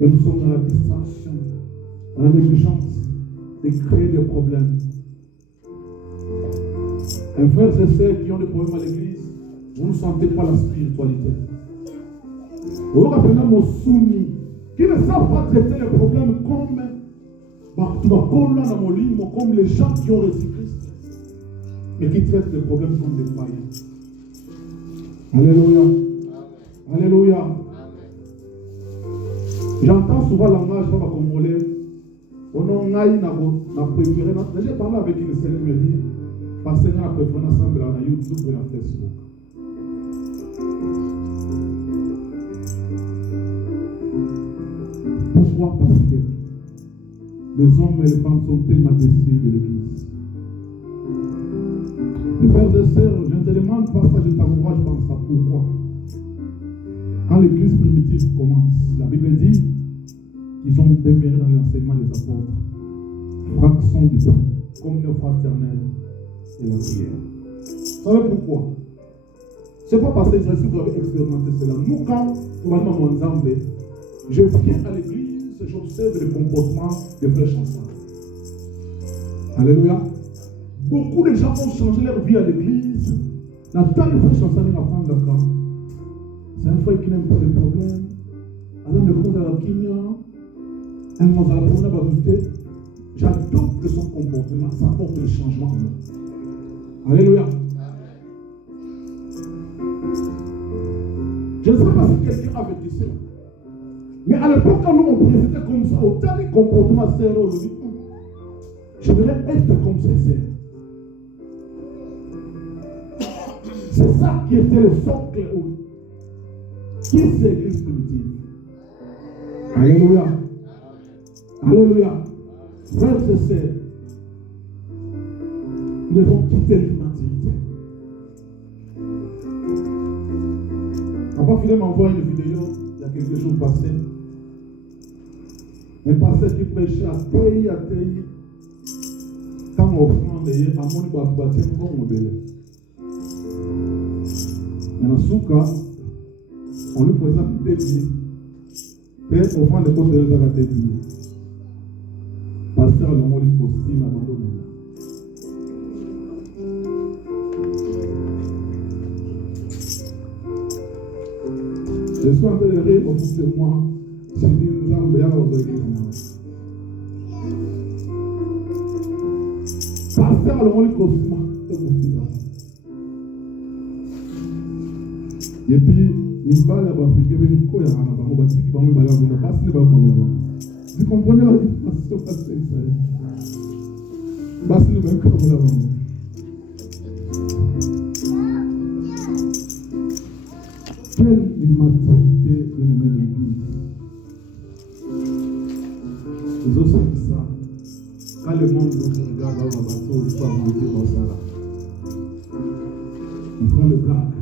Mais nous sommes dans la distraction, dans la négligence de créer des problèmes. Un frère et sœurs qui ont des problèmes à l'église, vous ne sentez pas la spiritualité. Vous rappelez mon soumis, qui ne savent pas traiter les problèmes comme les gens qui ont reçu Christ, mais qui traitent les problèmes comme des païens. Alléluia. Alléluia. J'entends souvent le langage de congolais. On a préféré. J'ai parlé avec une sœur qui me dit, parce que nous avons préféré ensemble à YouTube et à Facebook. Pourquoi? Parce que les hommes et les femmes sont tellement déçus de l'église. Mes frères et sœurs, je ne te demande pas ça, je t'encourage par ça. Pourquoi? Quand l'église primitive commence, la Bible dit qu'ils ont demeuré dans l'enseignement des apôtres, fraction du pain, communion fraternelle et la prière. Vous savez pourquoi? Ce n'est pas parce que vous avez expérimenté cela. Nous, quand nous allons à Mwanzambe, je viens à l'église, j'observe le comportement des frères chansons. Alléluia. Beaucoup de gens ont changé leur vie à l'église. La taille de frère chansons est la femme d'accord. C'est un frère qui n'aime pas les problèmes. Alors, le monde à la kimia, elle nous a la première bavité. J'adore que son comportement, ça apporte le changement en nous. Alléluia. Je ne sais pas si quelqu'un a vécu cela. Mais à l'époque, quand nous on priait, c'était comme ça. Au dernier comportement, c'est j'aimerais être comme ces sœurs. C'est ça qui était le socle qui est l'église primitive. Alléluia. Alléluia. Frères et sœurs, nous devons quitter l'immaturité. Papa Philip m'envoie une vidéo il y a quelques jours passés. Un pasteur qui prêchait à Tei. Quand on prend des amoni baptême comme on veut. Mais dans ce cas, on lui présente des billets. Et on prend les côtés de la des billets. Pasteur, le mot du costume à Madonna. Je suis en train de rire au bout de moi. Je dis, nous allons bien aux églises. Pasteur, le mot du costume. Et puis, il va là-bas, il va une coya là-bas, il va dire qu'il va me balayer là-bas, parce qu'il va me là-bas. Vous comprenez la différence? Parce qu'il va me là-bas. Quelle immaturité de nous mettre l'église. Les autres qui ça. Quand le monde nous regarde dans le bateau, il faut avancer dans ça là. Ils font le blague.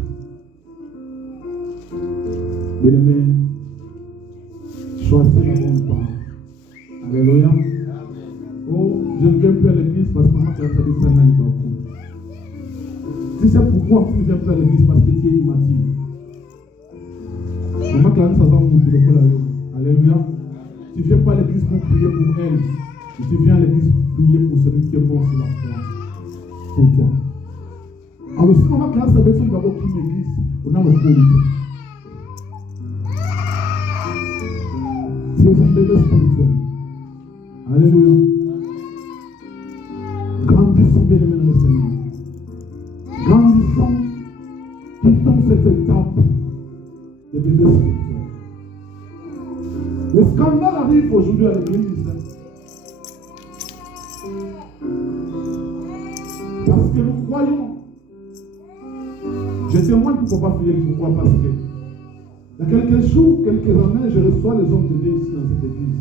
Bien-aimé, choisissez la bonne part. Alléluia. Oh, je ne viens plus à l'église parce que maman Claire dit ça n'a pas beaucoup. Si c'est pourquoi tu ne viens plus à l'église parce que tu es immature. Maman Claire ça va vous dire que alléluia. Tu ne viens pas à l'église pour prier pour elle. Tu viens à l'église pour prier pour celui qui est mort sur la croix. Pour toi. Alors si maman Claire savait qu'il va avoir une église, on a le politique. C'est un bébé spirituel. Alléluia. Grandissons bien aimés dans le Seigneur. Grandissons. Quittons cette étape de bébé spirituel. Le scandale arrive aujourd'hui à l'église. Parce que nous croyons. Je témoigne pour Papa Philippe. Pourquoi? Parce que il y a quelques jours, quelques années, je reçois les hommes de Dieu ici dans cette église.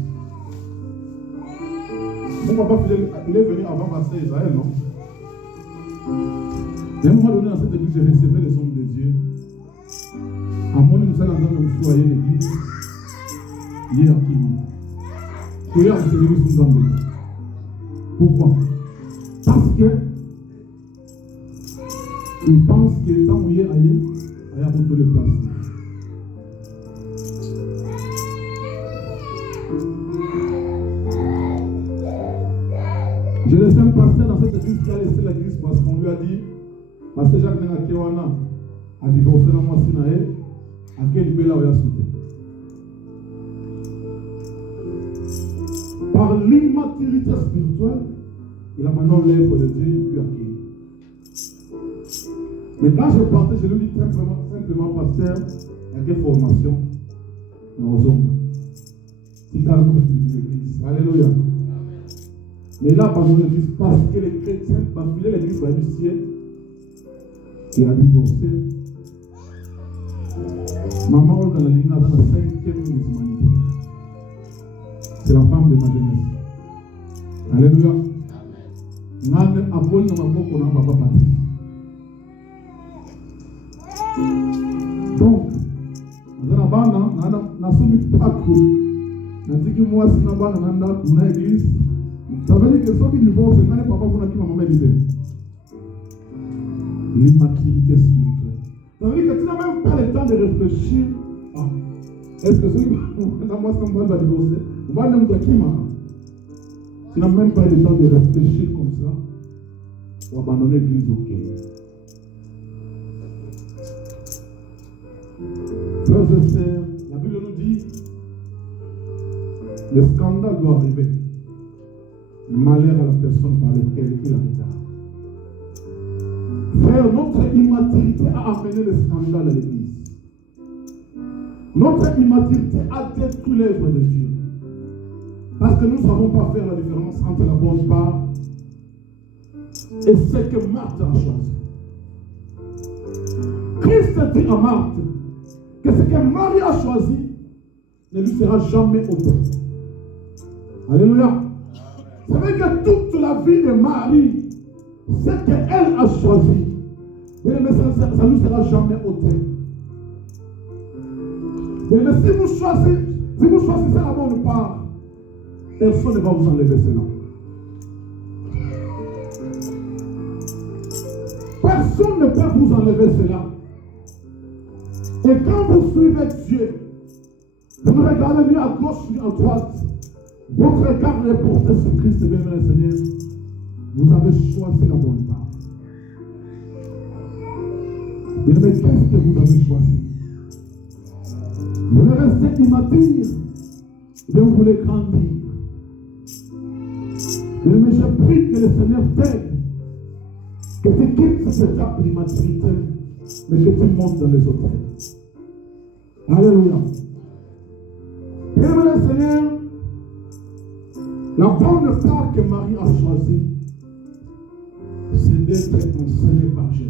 Mon papa, il est venu avant passer Israël, non? Et à un moment donné, dans cette église, j'ai recevé les hommes de Dieu. À mon nous allons dans le foyer l'église. Il est à qui? Il est à l'église nous en Pourquoi? Parce que il pense que tant où il est ailleurs, il y a beaucoup de place. Je laisse un pasteur dans cette église qui a laissé l'église parce qu'on lui a dit, parce que Jacques Nengakewana a divorcé dans moi Sinaï, à quel bel a sauté. Par l'immaturité spirituelle, il a maintenant l'œuvre de Dieu et puis accueilli. Mais quand je partais, je lui dis simplement pasteur, il y a quelle formation dans nos hommes. Si tu as l'église. Alléluia. Mais là, par l'église, parce que les chrétiens, parce que l'église va du ciel, qui a divorcé. Maman, on a la ligne dans la 5e de l'humanité. C'est la femme de ma jeunesse. Alléluia. Nane apol na maboko na papa pati. Donc, nzana bana na somi pako. Natiki mwasi na bana nanda kuna église. Ça veut dire que ceux qui divorcent, c'est quand papa vous qui maman dit. L'immaturité spirituelle. Ça veut dire que tu n'as même pas le temps de réfléchir. Ah, est-ce que celui qui va divorcer, on va le qui maman. Tu n'as même pas le temps de réfléchir comme ça. Ou abandonner l'église au Québec. Frères et sœurs, la Bible nous dit le scandale doit arriver. Malheur à la personne par laquelle il regarde. Frère, notre immaturité a amené le scandale à l'église. Notre immaturité a détruit l'œuvre de Dieu. Parce que nous ne savons pas faire la différence entre la bonne part et ce que Marthe a choisi. Christ dit à Marthe que ce que Marie a choisi ne lui sera jamais ôté. Alléluia. Vous savez que toute la vie de Marie, ce qu'elle a choisi, mais ça ne lui sera jamais ôté. Mais si vous choisissez la bonne part, personne ne va vous enlever cela. Personne ne peut vous enlever cela. Et quand vous suivez Dieu, vous ne regardez ni à gauche ni à droite. Votre regard est porté sur Christ, bien le Seigneur. Vous avez choisi la bonne part. Mais qu'est-ce que vous avez choisi? Vous voulez rester immature, mais vous voulez grandir. Mais je prie que le Seigneur t'aide, que tu quittes cette étape d'immaturité, mais que tu montes dans les autres. Alléluia. Bien le Seigneur, la bonne part que Marie a choisie, c'est d'être enseignée par Jésus.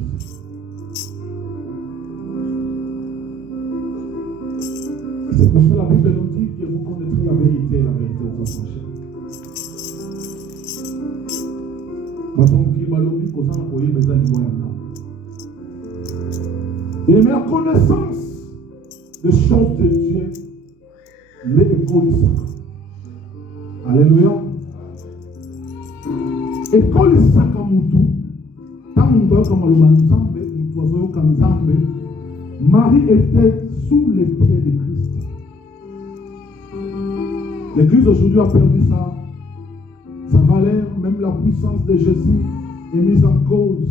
C'est pour ça que la Bible nous dit que vous connaîtrez la vérité et la vérité vous affranchira. Et la connaissance des choses de Dieu, mais école du sacre. Alléluia. École du sacre moutou. Tant que comme Marie était sous les pieds de Christ. L'Église aujourd'hui a perdu sa valeur, même la puissance de Jésus est mise en cause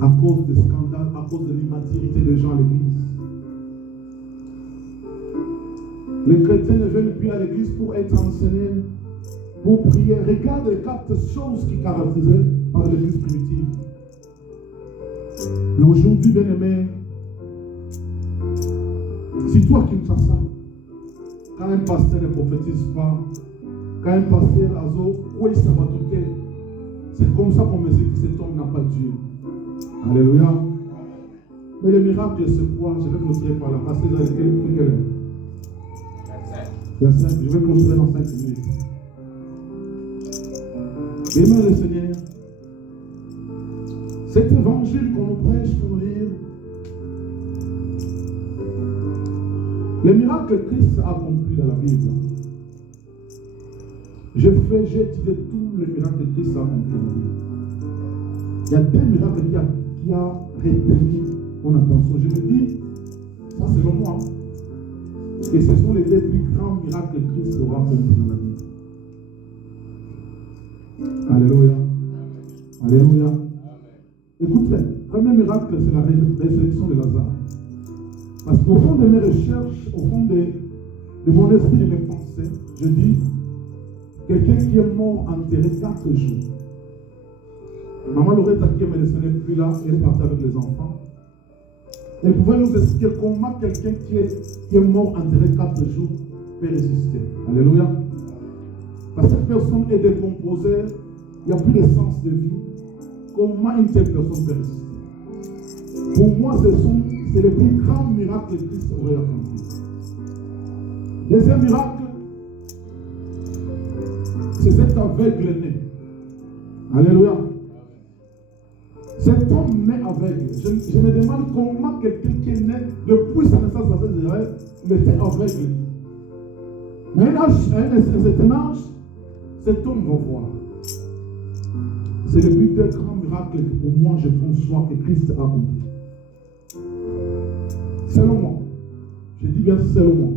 à cause des scandales, à cause de l'immaturité des gens à l'Église. Les chrétiens ne viennent plus à l'Église pour être enseignés, pour prier. Regarde les 4 choses qui caractérisaient par l'Église primitive. Mais aujourd'hui, bien aimé, si toi qui me sens ça, quand un pasteur ne prophétise pas, quand un pasteur a dit, ça va tout. C'est comme ça qu'on me dit que cet homme n'a pas Dieu. Alléluia. Mais le miracle, c'est quoi? Je vais clôturer par là. Pasteur, vous avez quelle heure? Je vais clôturer dans 5 minutes. Amen le Seigneur. Cet évangile qu'on nous prêche pour lire, les miracles que Christ a accomplis dans la Bible, j'ai étudié tous les miracles que Christ a accomplis dans la Bible. Il y a 2 miracles qui a retenu mon attention. Je me dis, ça c'est le moi. Et ce sont les 2 plus grands miracles que Christ aura accomplis dans la Bible. Alléluia. Alléluia. Écoutez, le premier miracle, c'est la résurrection de Lazare. Parce qu'au fond de mes recherches, au fond de mon esprit, de mes pensées, je dis, quelqu'un qui est mort enterré 4 jours. Maman Loretta qui me laissait plus là, elle partait avec les enfants. Elle pouvait nous expliquer comment quelqu'un qui est mort enterré 4 jours peut résister. Alléluia. Parce que cette personne est décomposée, il n'y a plus de sens de vie. Comment une telle personne peut résister? Pour moi, c'est le plus grand miracle que Christ aurait accompli. Deuxième miracle, c'est cet aveugle-né. Alléluia. Cet homme né aveugle. Je me demande comment quelqu'un qui est né depuis sa naissance à cette Israël, il était aveugle. Mais à un certain âge, cet homme va voir. C'est le plus grand miracle que pour moi je conçois que Christ a accompli. Selon moi. Je dis bien selon moi.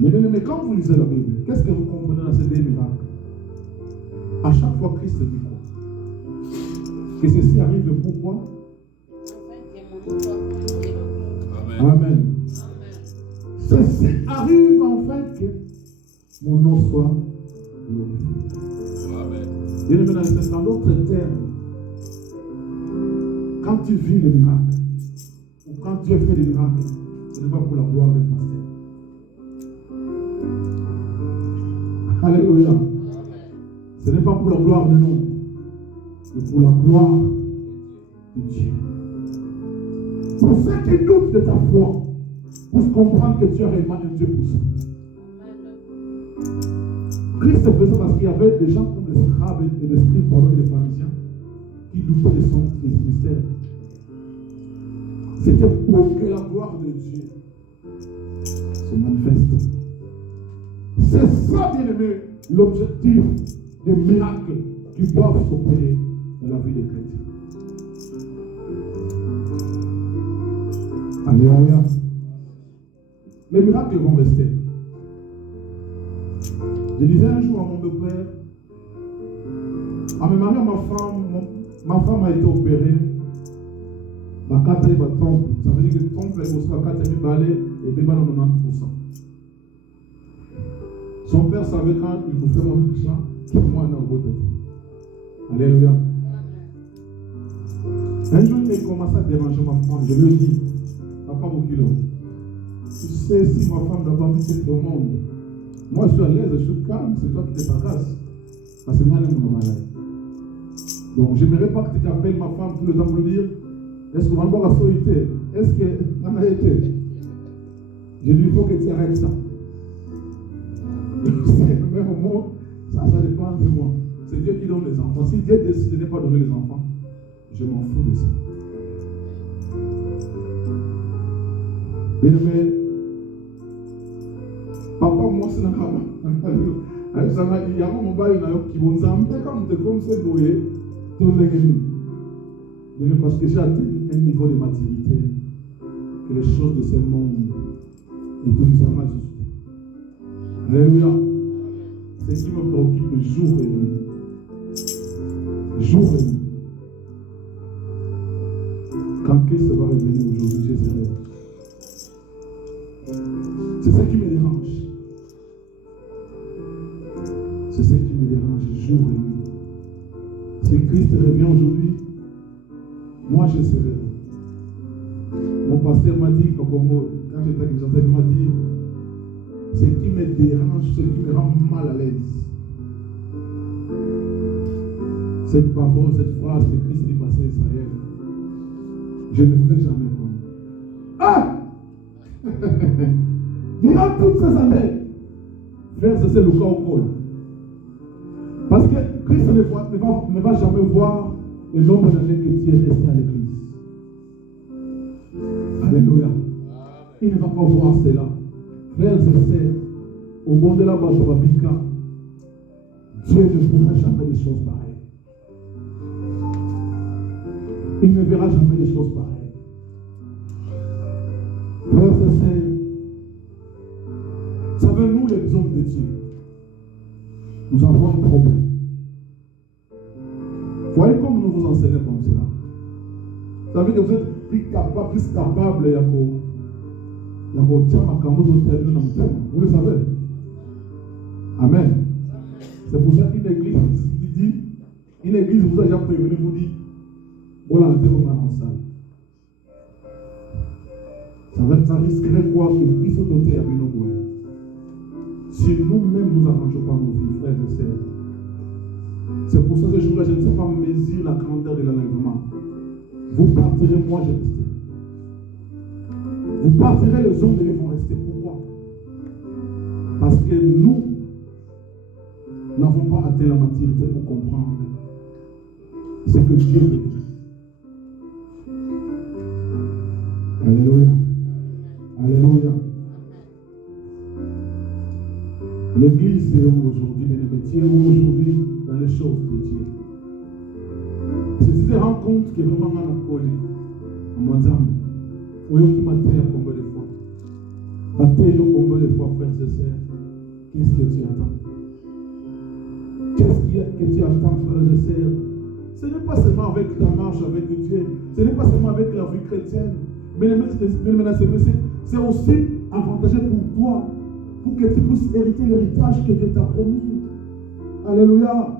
Mais quand vous lisez la Bible, qu'est-ce que vous comprenez dans ces deux miracles? À chaque fois, Christ dit quoi? Que ceci arrive pourquoi? Amen. Amen. Ceci arrive enfin que mon nom soit glorifié. Amen. Dans d'autres termes, quand tu vis les miracles, ou quand Dieu fait des miracles, ce n'est pas pour la gloire des pasteurs. Alléluia. Ce n'est pas pour la gloire de nous, mais pour la gloire de Dieu. Pour ceux qui doutent de ta foi, pour comprendre que tu as réellement un Dieu pour ça. Christ faisait parce qu'il y avait des gens comme les scribes et les pharisiens qui doutaient de son mystère. C'était pour que la gloire de Dieu se manifeste. C'est ça, bien aimé, l'objectif des miracles qui doivent s'opérer dans la vie des chrétiens. Alléluia. Les miracles vont rester. Je disais un jour à mon beau-père, à me marier à ma femme a été opérée. La carte va tomber. Ça veut dire que tombe est aussi la carte est balée et bébé dans 90%. Son père savait quand il pouvait faire mon truc là, pour moi on a beau tête. Alléluia. Un jour il commençait à déranger ma femme. Je lui ai dit, papa Bokilo, tu sais si ma femme n'a pas mis cette demande. Moi je suis à l'aise, je suis calme, c'est toi qui te t'agaces. Parce que moi je suis malade. Donc je n'aimerais pas que tu appelles ma femme tout le temps pour lui dire, est-ce qu'on va voir la solité? Est-ce qu'elle a été? Je lui dis, il faut que tu arrêtes ça. C'est le même moment, ça dépend de moi. C'est Dieu qui donne les enfants. Si Dieu décide de ne pas donner les enfants, je m'en fous de ça. Mais papa, moi, c'est la femme. Il y a un mobile qui vont s'embêter comme c'est doué. Mais parce que j'ai atteint un niveau de maturité que les choses de ce monde et tout ça m'a juste. Alléluia. C'est ce qui me préoccupe jour et nuit. Jour et nuit. Quand Christ va revenir aujourd'hui, je serai. C'est ce qui me dérange. C'est ce qui me dérange jour et nuit. Si Christ revient aujourd'hui, moi je serai. Mon pasteur m'a dit, quand j'étais avec Joseph, il m'a dit, ce qui me dérange, ce qui me rend mal à l'aise, cette parole, cette phrase que Christ dit passer à Israël, je ne ferai jamais comme. Ah! Durant toutes ces années, frère, c'est le cas au col. Parce que Christ ne va jamais voir le nombre d'années que tu es resté à l'église. Alléluia. Il ne va pas voir cela. Frères et sœurs, au monde de la Babika, Dieu ne fera jamais des choses pareilles. Il ne verra jamais des choses pareilles. Frères et sœurs, savez-nous les hommes de Dieu? Nous avons un problème. Voyez comme nous vous enseignons comme cela. Vous savez que vous êtes plus capable, vous le savez. Amen. C'est pour ça qu'une église qui dit, une église vous a déjà prévenu, vous dit, voilà, on va en salle. Ça risquerait quoi que puisse doter avec nos moyens. Si nous-mêmes nous arrangeons pas nos vies, frères et sœurs. C'est pour ça que ce jour-là, je ne sais pas mesurer la grandeur de l'enlèvement. Vous partirez, moi je resterai. Vous partirez, les hommes de Dieu vont rester. Pourquoi? Parce que nous n'avons pas atteint la maturité pour comprendre ce que Dieu veut dire. Alléluia. Alléluia. L'église est où aujourd'hui, bien-aimé? Tu es où aujourd'hui dans les choses de Dieu? Si tu te rends compte que vraiment on a collé, en disant, oui, qui m'a fait combien de fois? Bâtir combien de fois, frères et sœurs? Qu'est-ce que tu attends? Qu'est-ce que tu attends, frères et sœurs? Ce n'est pas seulement avec ta marche avec Dieu, ce n'est pas seulement avec la vie chrétienne, mais c'est aussi avantageux pour toi, pour que tu puisses hériter l'héritage que Dieu t'a promis. Alléluia.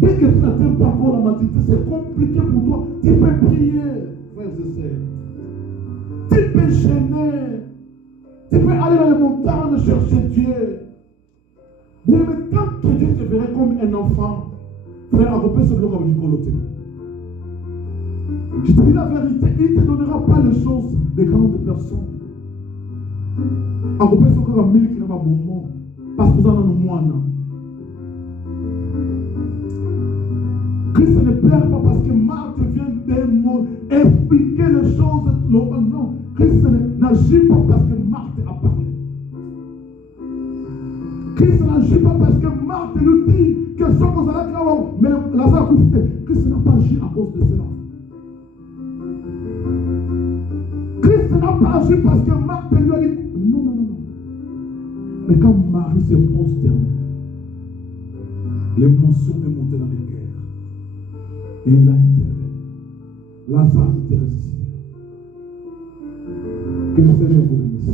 Dès que tu n'atteins pas encore la maturité, c'est compliqué pour toi. Tu peux prier, frères et sœurs. Tu peux gêner. Tu peux aller dans les montagnes chercher Dieu. Mais quand Dieu te verrait comme un enfant, frère, Agopé se bloque avec du coloté. Je te dis la vérité, il ne te donnera pas les choses des grandes personnes. Agopé se bloque avec 1000 qui n'ont pas bon mot. Parce que vous en avez moins. Christ ne pleure pas parce que Marthe vient d'un mot expliquer les choses. Non, Christ n'agit pas parce que Marthe a parlé. Christ n'agit pas parce que Marthe lui dit que ce qu'on a là, mais Lazare a coupé. Christ n'a pas agi à cause de cela. Christ n'a pas agi parce que Marthe lui a dit non. Mais quand Marie se prosterne, l'émotion est montée dans les cœurs. Et il a intervenu. Lazare était ressuscité. Que le Seigneur vous bénisse.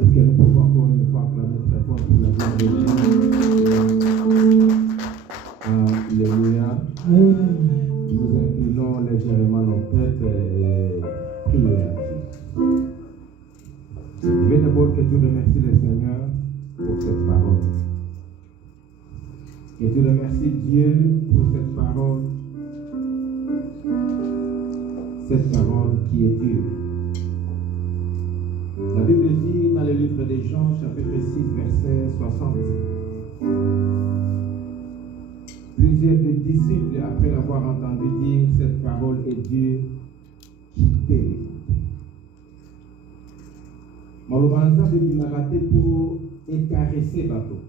Est-ce que nous pouvons encore une fois acclamer très fort pour la gloire de Dieu? Alléluia. Nous inclinons légèrement nos têtes et prions à Dieu. Je vais d'abord que tu remercies le Seigneur pour cette parole. Que tu remercies Dieu pour cette parole. Cette parole qui est dure. La Bible dit dans le livre de Jean, chapitre 6, verset 60. Plusieurs des disciples, après l'avoir entendu dire cette parole est dure, quittaient l'écouter. Malobanza bebinakate pour caresser bateau.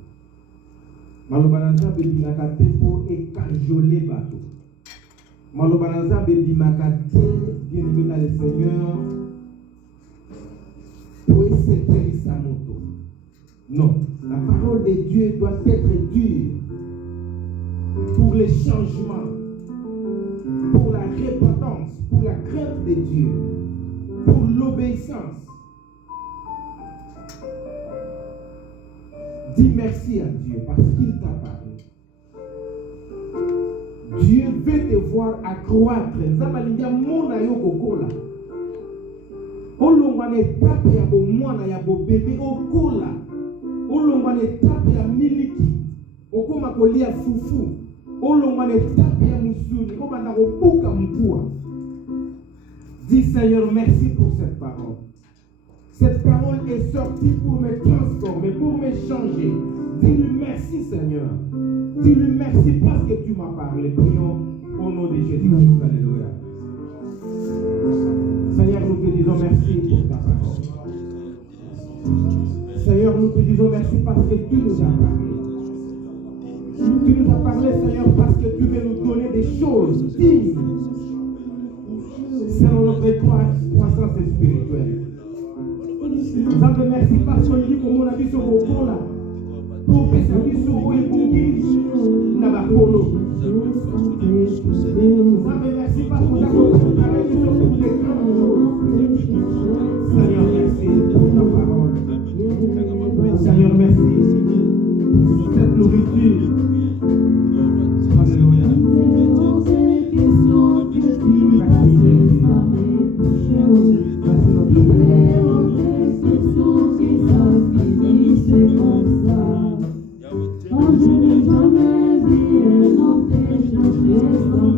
Malobanza bebinakate pour cajoler bateau. Malobanza bebinakate, bien aimé dans le Seigneur, pour essayer sa moto. Non, la parole de Dieu doit être dure pour les changements, pour la repentance, pour la crainte de Dieu, pour l'obéissance. Dis merci à Dieu parce qu'il t'a parlé. Dieu veut te voir accroître. Zamalindia mona yo kokola. Olongwane étape ya bo mwana ya bo bébé okola. Olongwane étape ya miliki. Okoma kolia fufu. Olongwane étape ya musuni. Obanda kobuka mpua. Dis Seigneur merci pour cette parole. Cette parole est sortie pour me transformer, pour me changer. Dis-lui merci Seigneur. Dis-lui merci parce que tu m'as parlé. Prions au nom de Jésus-Christ. Alléluia. Seigneur, nous te disons merci pour ta parole. Seigneur, nous te disons merci parce que tu nous as parlé. Tu nous as parlé, Seigneur, parce que tu veux nous donner des choses dignes selon notre croissance spirituelle. Nous avons merci parce qu'on dit comme on a dit sur vos cours là. Pour que ça puisse se voir pour qui n'a pas polo. Nous avons merci parce qu'on a préparé sur pour les grandes choses. Seigneur, merci pour ta parole. Seigneur, merci pour cette nourriture. Alléluia. Je n'ai jamais vu un homme changer sans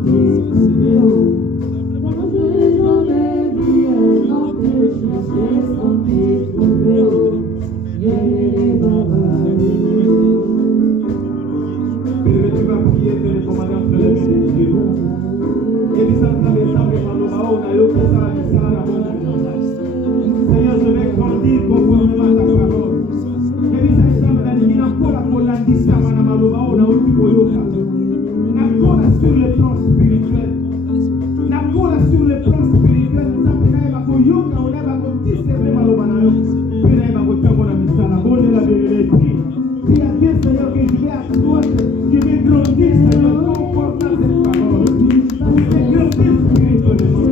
Seigneur, je vais grandir conformément à ta parole. Sur le plan spirituel. Sur le plan spirituel, il y a bien, Seigneur, que je vais accroître, je vais grandir, Seigneur, conformément à cette parole. Je vais grandir spirituellement.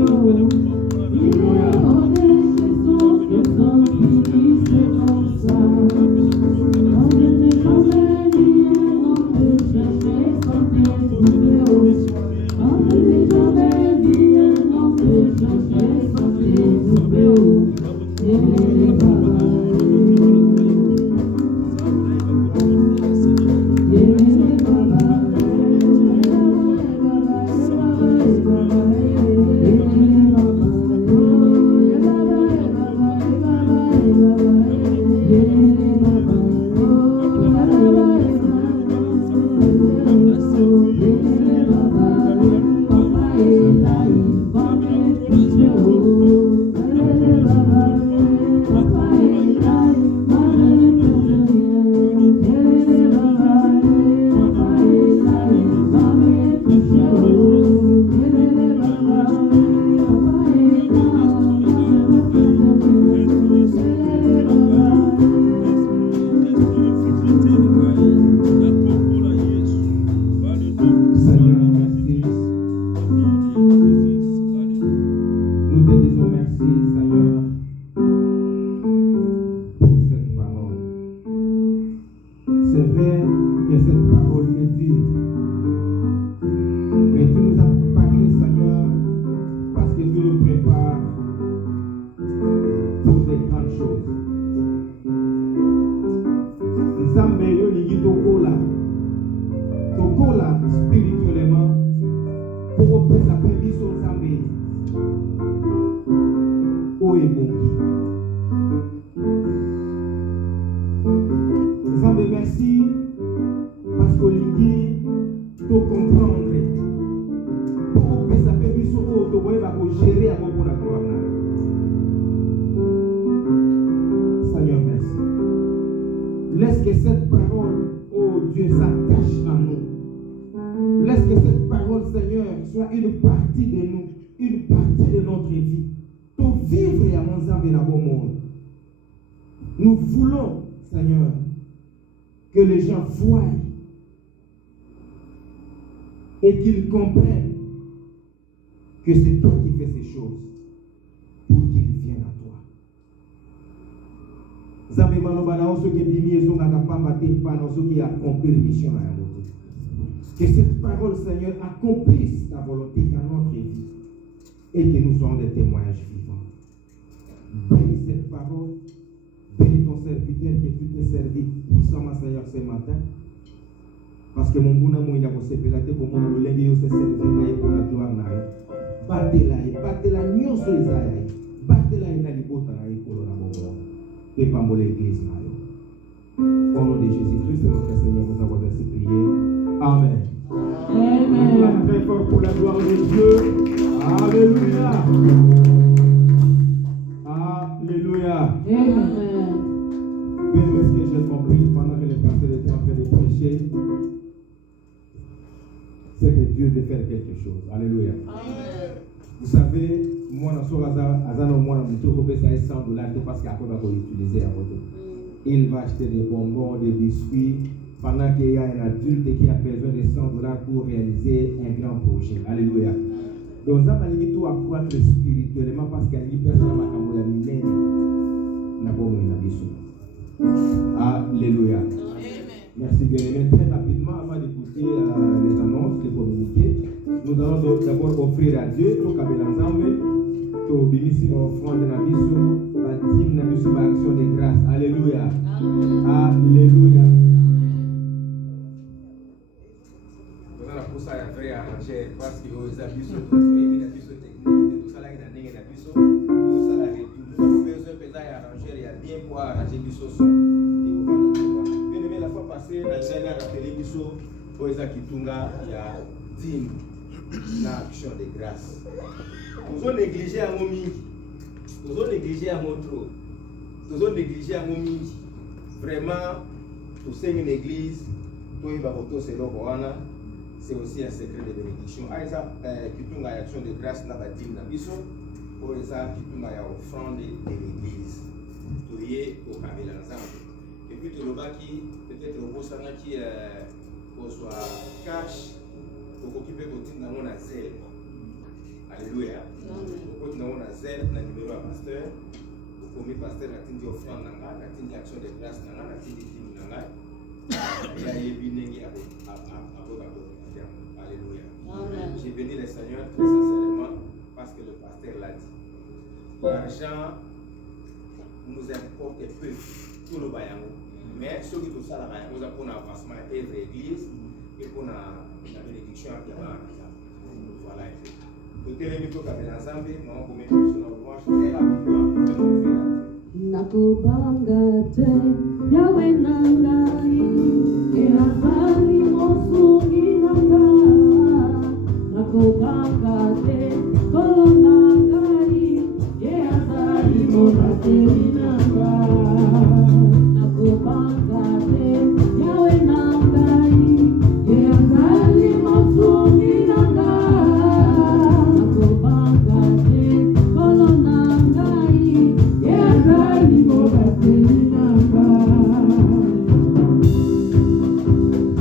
Laisse que cette parole, oh Dieu, s'attache à nous. Laisse que cette parole, Seigneur, soit une partie de nous, une partie de notre vie. Pour vivre à mon âme et dans mon monde. Nous voulons, Seigneur, que les gens voient et qu'ils comprennent que c'est toi qui fais ces choses pour qu'ils viennent à toi. Zambe malobana oso ke bimi ezo ngaka pamba te pana oso ki accomplir mission à notre. Que cette parole, Seigneur, accomplisse ta volonté dans notre vie et que nous soyons des témoignages vivants. Bénis cette parole, bénis ton serviteur que tu t'es servi puissamment, Seigneur, ce matin. Parce que mon bon amour, il a posé pelate pour mon lenge yo se servir pour la gloire na yo. Batela nyonso ezaya. Batela ina libota na ikolo na bongo. Et pas mon l'église na yo. Au nom de Jésus-Christ, notre Seigneur, nous avons ainsi prié. Amen. Amen. Très fort pour la gloire de Dieu. Alléluia. Alléluia. Amen. Bien, ce que j'ai compris pendant que les pasteurs étaient en train de prêcher, c'est que Dieu veut faire quelque chose. Alléluia. Amen. Vous savez, moi, dans ce cas, $100 parce qu'après, on va l'utiliser à votre. Il va acheter des bonbons, des biscuits, pendant qu'il y a un adulte qui a besoin de $100 pour réaliser un grand projet. Alléluia. Donc, ça va limiter à croître spirituellement parce qu'il y a une personne qui a Alléluia. Merci bien-aimé. Très rapidement, avant d'écouter les annonces, les communiqués, nous allons d'abord offrir à Dieu, tout comme l'ensemble, tout bénissi offrande na biso, baptême na biso, action de grâce. Alléluia. Alléluia. On a pour ça un vrai arrangé parce que aux abisso, tout la biso technique, tout ça là il a n'engagé la biso, tout ça là nous avons besoin de arranger, il y a bien pour arranger biso son. La fois passée, la dernière appelé Bisso, Oeza Kitunga, il y a 10. l'action de grâce. Nous avons négligé à mon mingi. Nous avons négligé à mon trop. Nous avons négligé à mon mingi. Vraiment, tout c'est une église, tout il va voter selon Koana, c'est aussi un secret de bénédiction. Aïsa, qui tombe à l'action de grâce n'a pas dit n'a biso, pour les gens qui tombent à offrande de l'église. Tout y est au Kabila ensemble. Et puis tout le bas qui, peut-être au Bosana qui soit cash, pour occuper côté dans mon zèle. Alléluia. Pour côté dans mon zèle, dans le numéro à pasteur. Pour mes pasteurs, il y a offrande, il y a action de grâce, il y a dîme. Alléluia. J'ai béni le Seigneur très sincèrement parce que le pasteur l'a dit. L'argent nous importe peu, tout le baillant. Mais ce qui tout ça, nous avons un avancement de l'église et pour la bénédiction à Diaba. Voilà. Tout est le micro qui est ensemble, nous avons mis sur notre branche et rapidement, Nakubanga te yawe nangai ehazali mosungi nanga nakubanga te kolo nangai ehazali monateli nanga nakubanga te yawe nangai ehazali mosungi nanga nakubanga te kolo nangai ehazali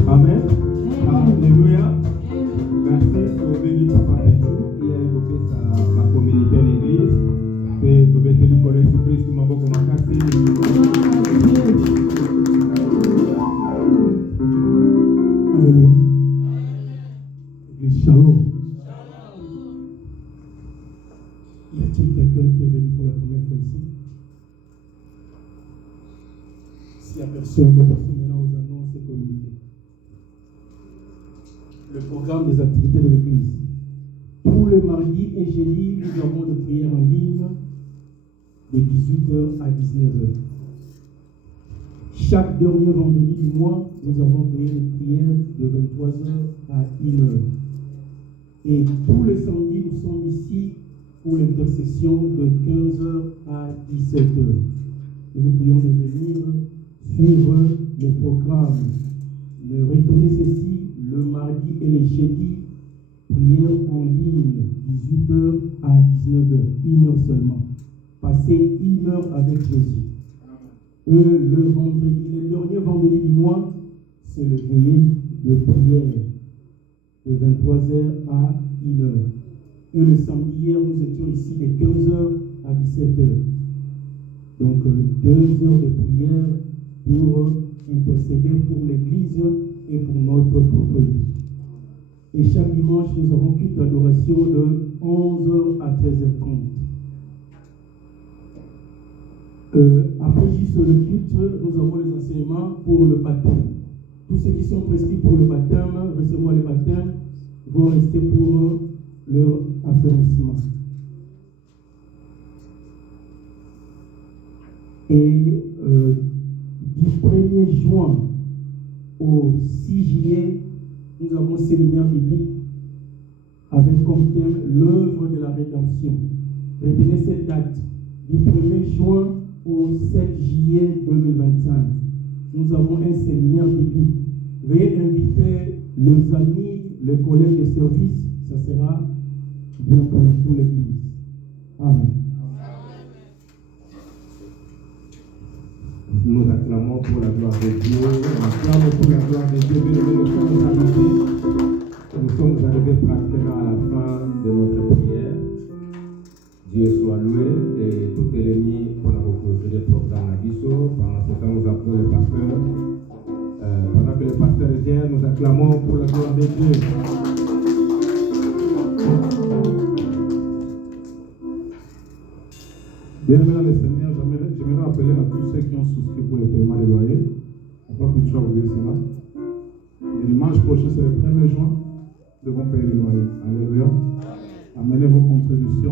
Amen. Alléluia. Merci pour venir papa et tout. Il a évoqué sa communauté en église. Et tu veux te coller sur Christ, tu m'as beaucoup marqué. Alléluia. Église Shalom. Y a-t-il quelqu'un qui est venu pour la première fois ici? S'il n'y a personne, nous passons maintenant aux annonces et communiqués. Le programme des activités de l'Église. Tous les mardis et jeudis, nous avons de prières en ligne de 18h à 19h. Chaque dernier vendredi du mois, nous avons créé des prières de 23h à 1h. Et tous les samedis, nous sommes ici pour l'intercession de 15h à 17h. Nous vous prions de venir suivre le programme. Ne retenez ceci, le mardi et le jeudi, prière en ligne, 18h à 19h, 1 heure seulement. Passez 1 heure avec Jésus. Le dernier vendredi du mois, c'est le veillée de prière, de 23h à 1h. Et le samedi, hier, nous étions ici de 15h à 17h. Donc, 2 heures de prière pour intercéder pour l'Église et pour notre propre vie. Et chaque dimanche, nous avons culte d'adoration de 11h à 13h30. Après juste le culte, nous avons les enseignements pour le baptême. Tous ceux qui sont prescrits pour le baptême, recevoir le baptême, vont rester pour leur affermissement. Et du 1er juin au 6 juillet, nous avons un séminaire biblique avec comme thème l'œuvre de la rédemption. Retenez cette date, du 1er juin au 7 juillet 2025. Nous avons un séminaire biblique. Veuillez inviter les amis, les collègues de service, ça sera bien pour toute l'Église. Amen. Nous acclamons pour la gloire de Dieu. Nous acclamons pour la gloire de Dieu. Nous sommes arrivés pratiquement à la fin de notre prière. Dieu soit loué et tout l'ennemi qu'on a proposé le programme à Bisso. Pendant ce temps, nous appelons le pasteur. Pendant que le pasteur vient, nous acclamons pour la gloire de Dieu. Bien aimé dans le Seigneur, j'aimerais rappeler à tous ceux qui ont souscrit pour le paiement des loyers. On va que tu as oublié cela. Le dimanche prochain, c'est le 1er juin. Nous devons payer les loyers. Alléluia. Amenez vos contributions.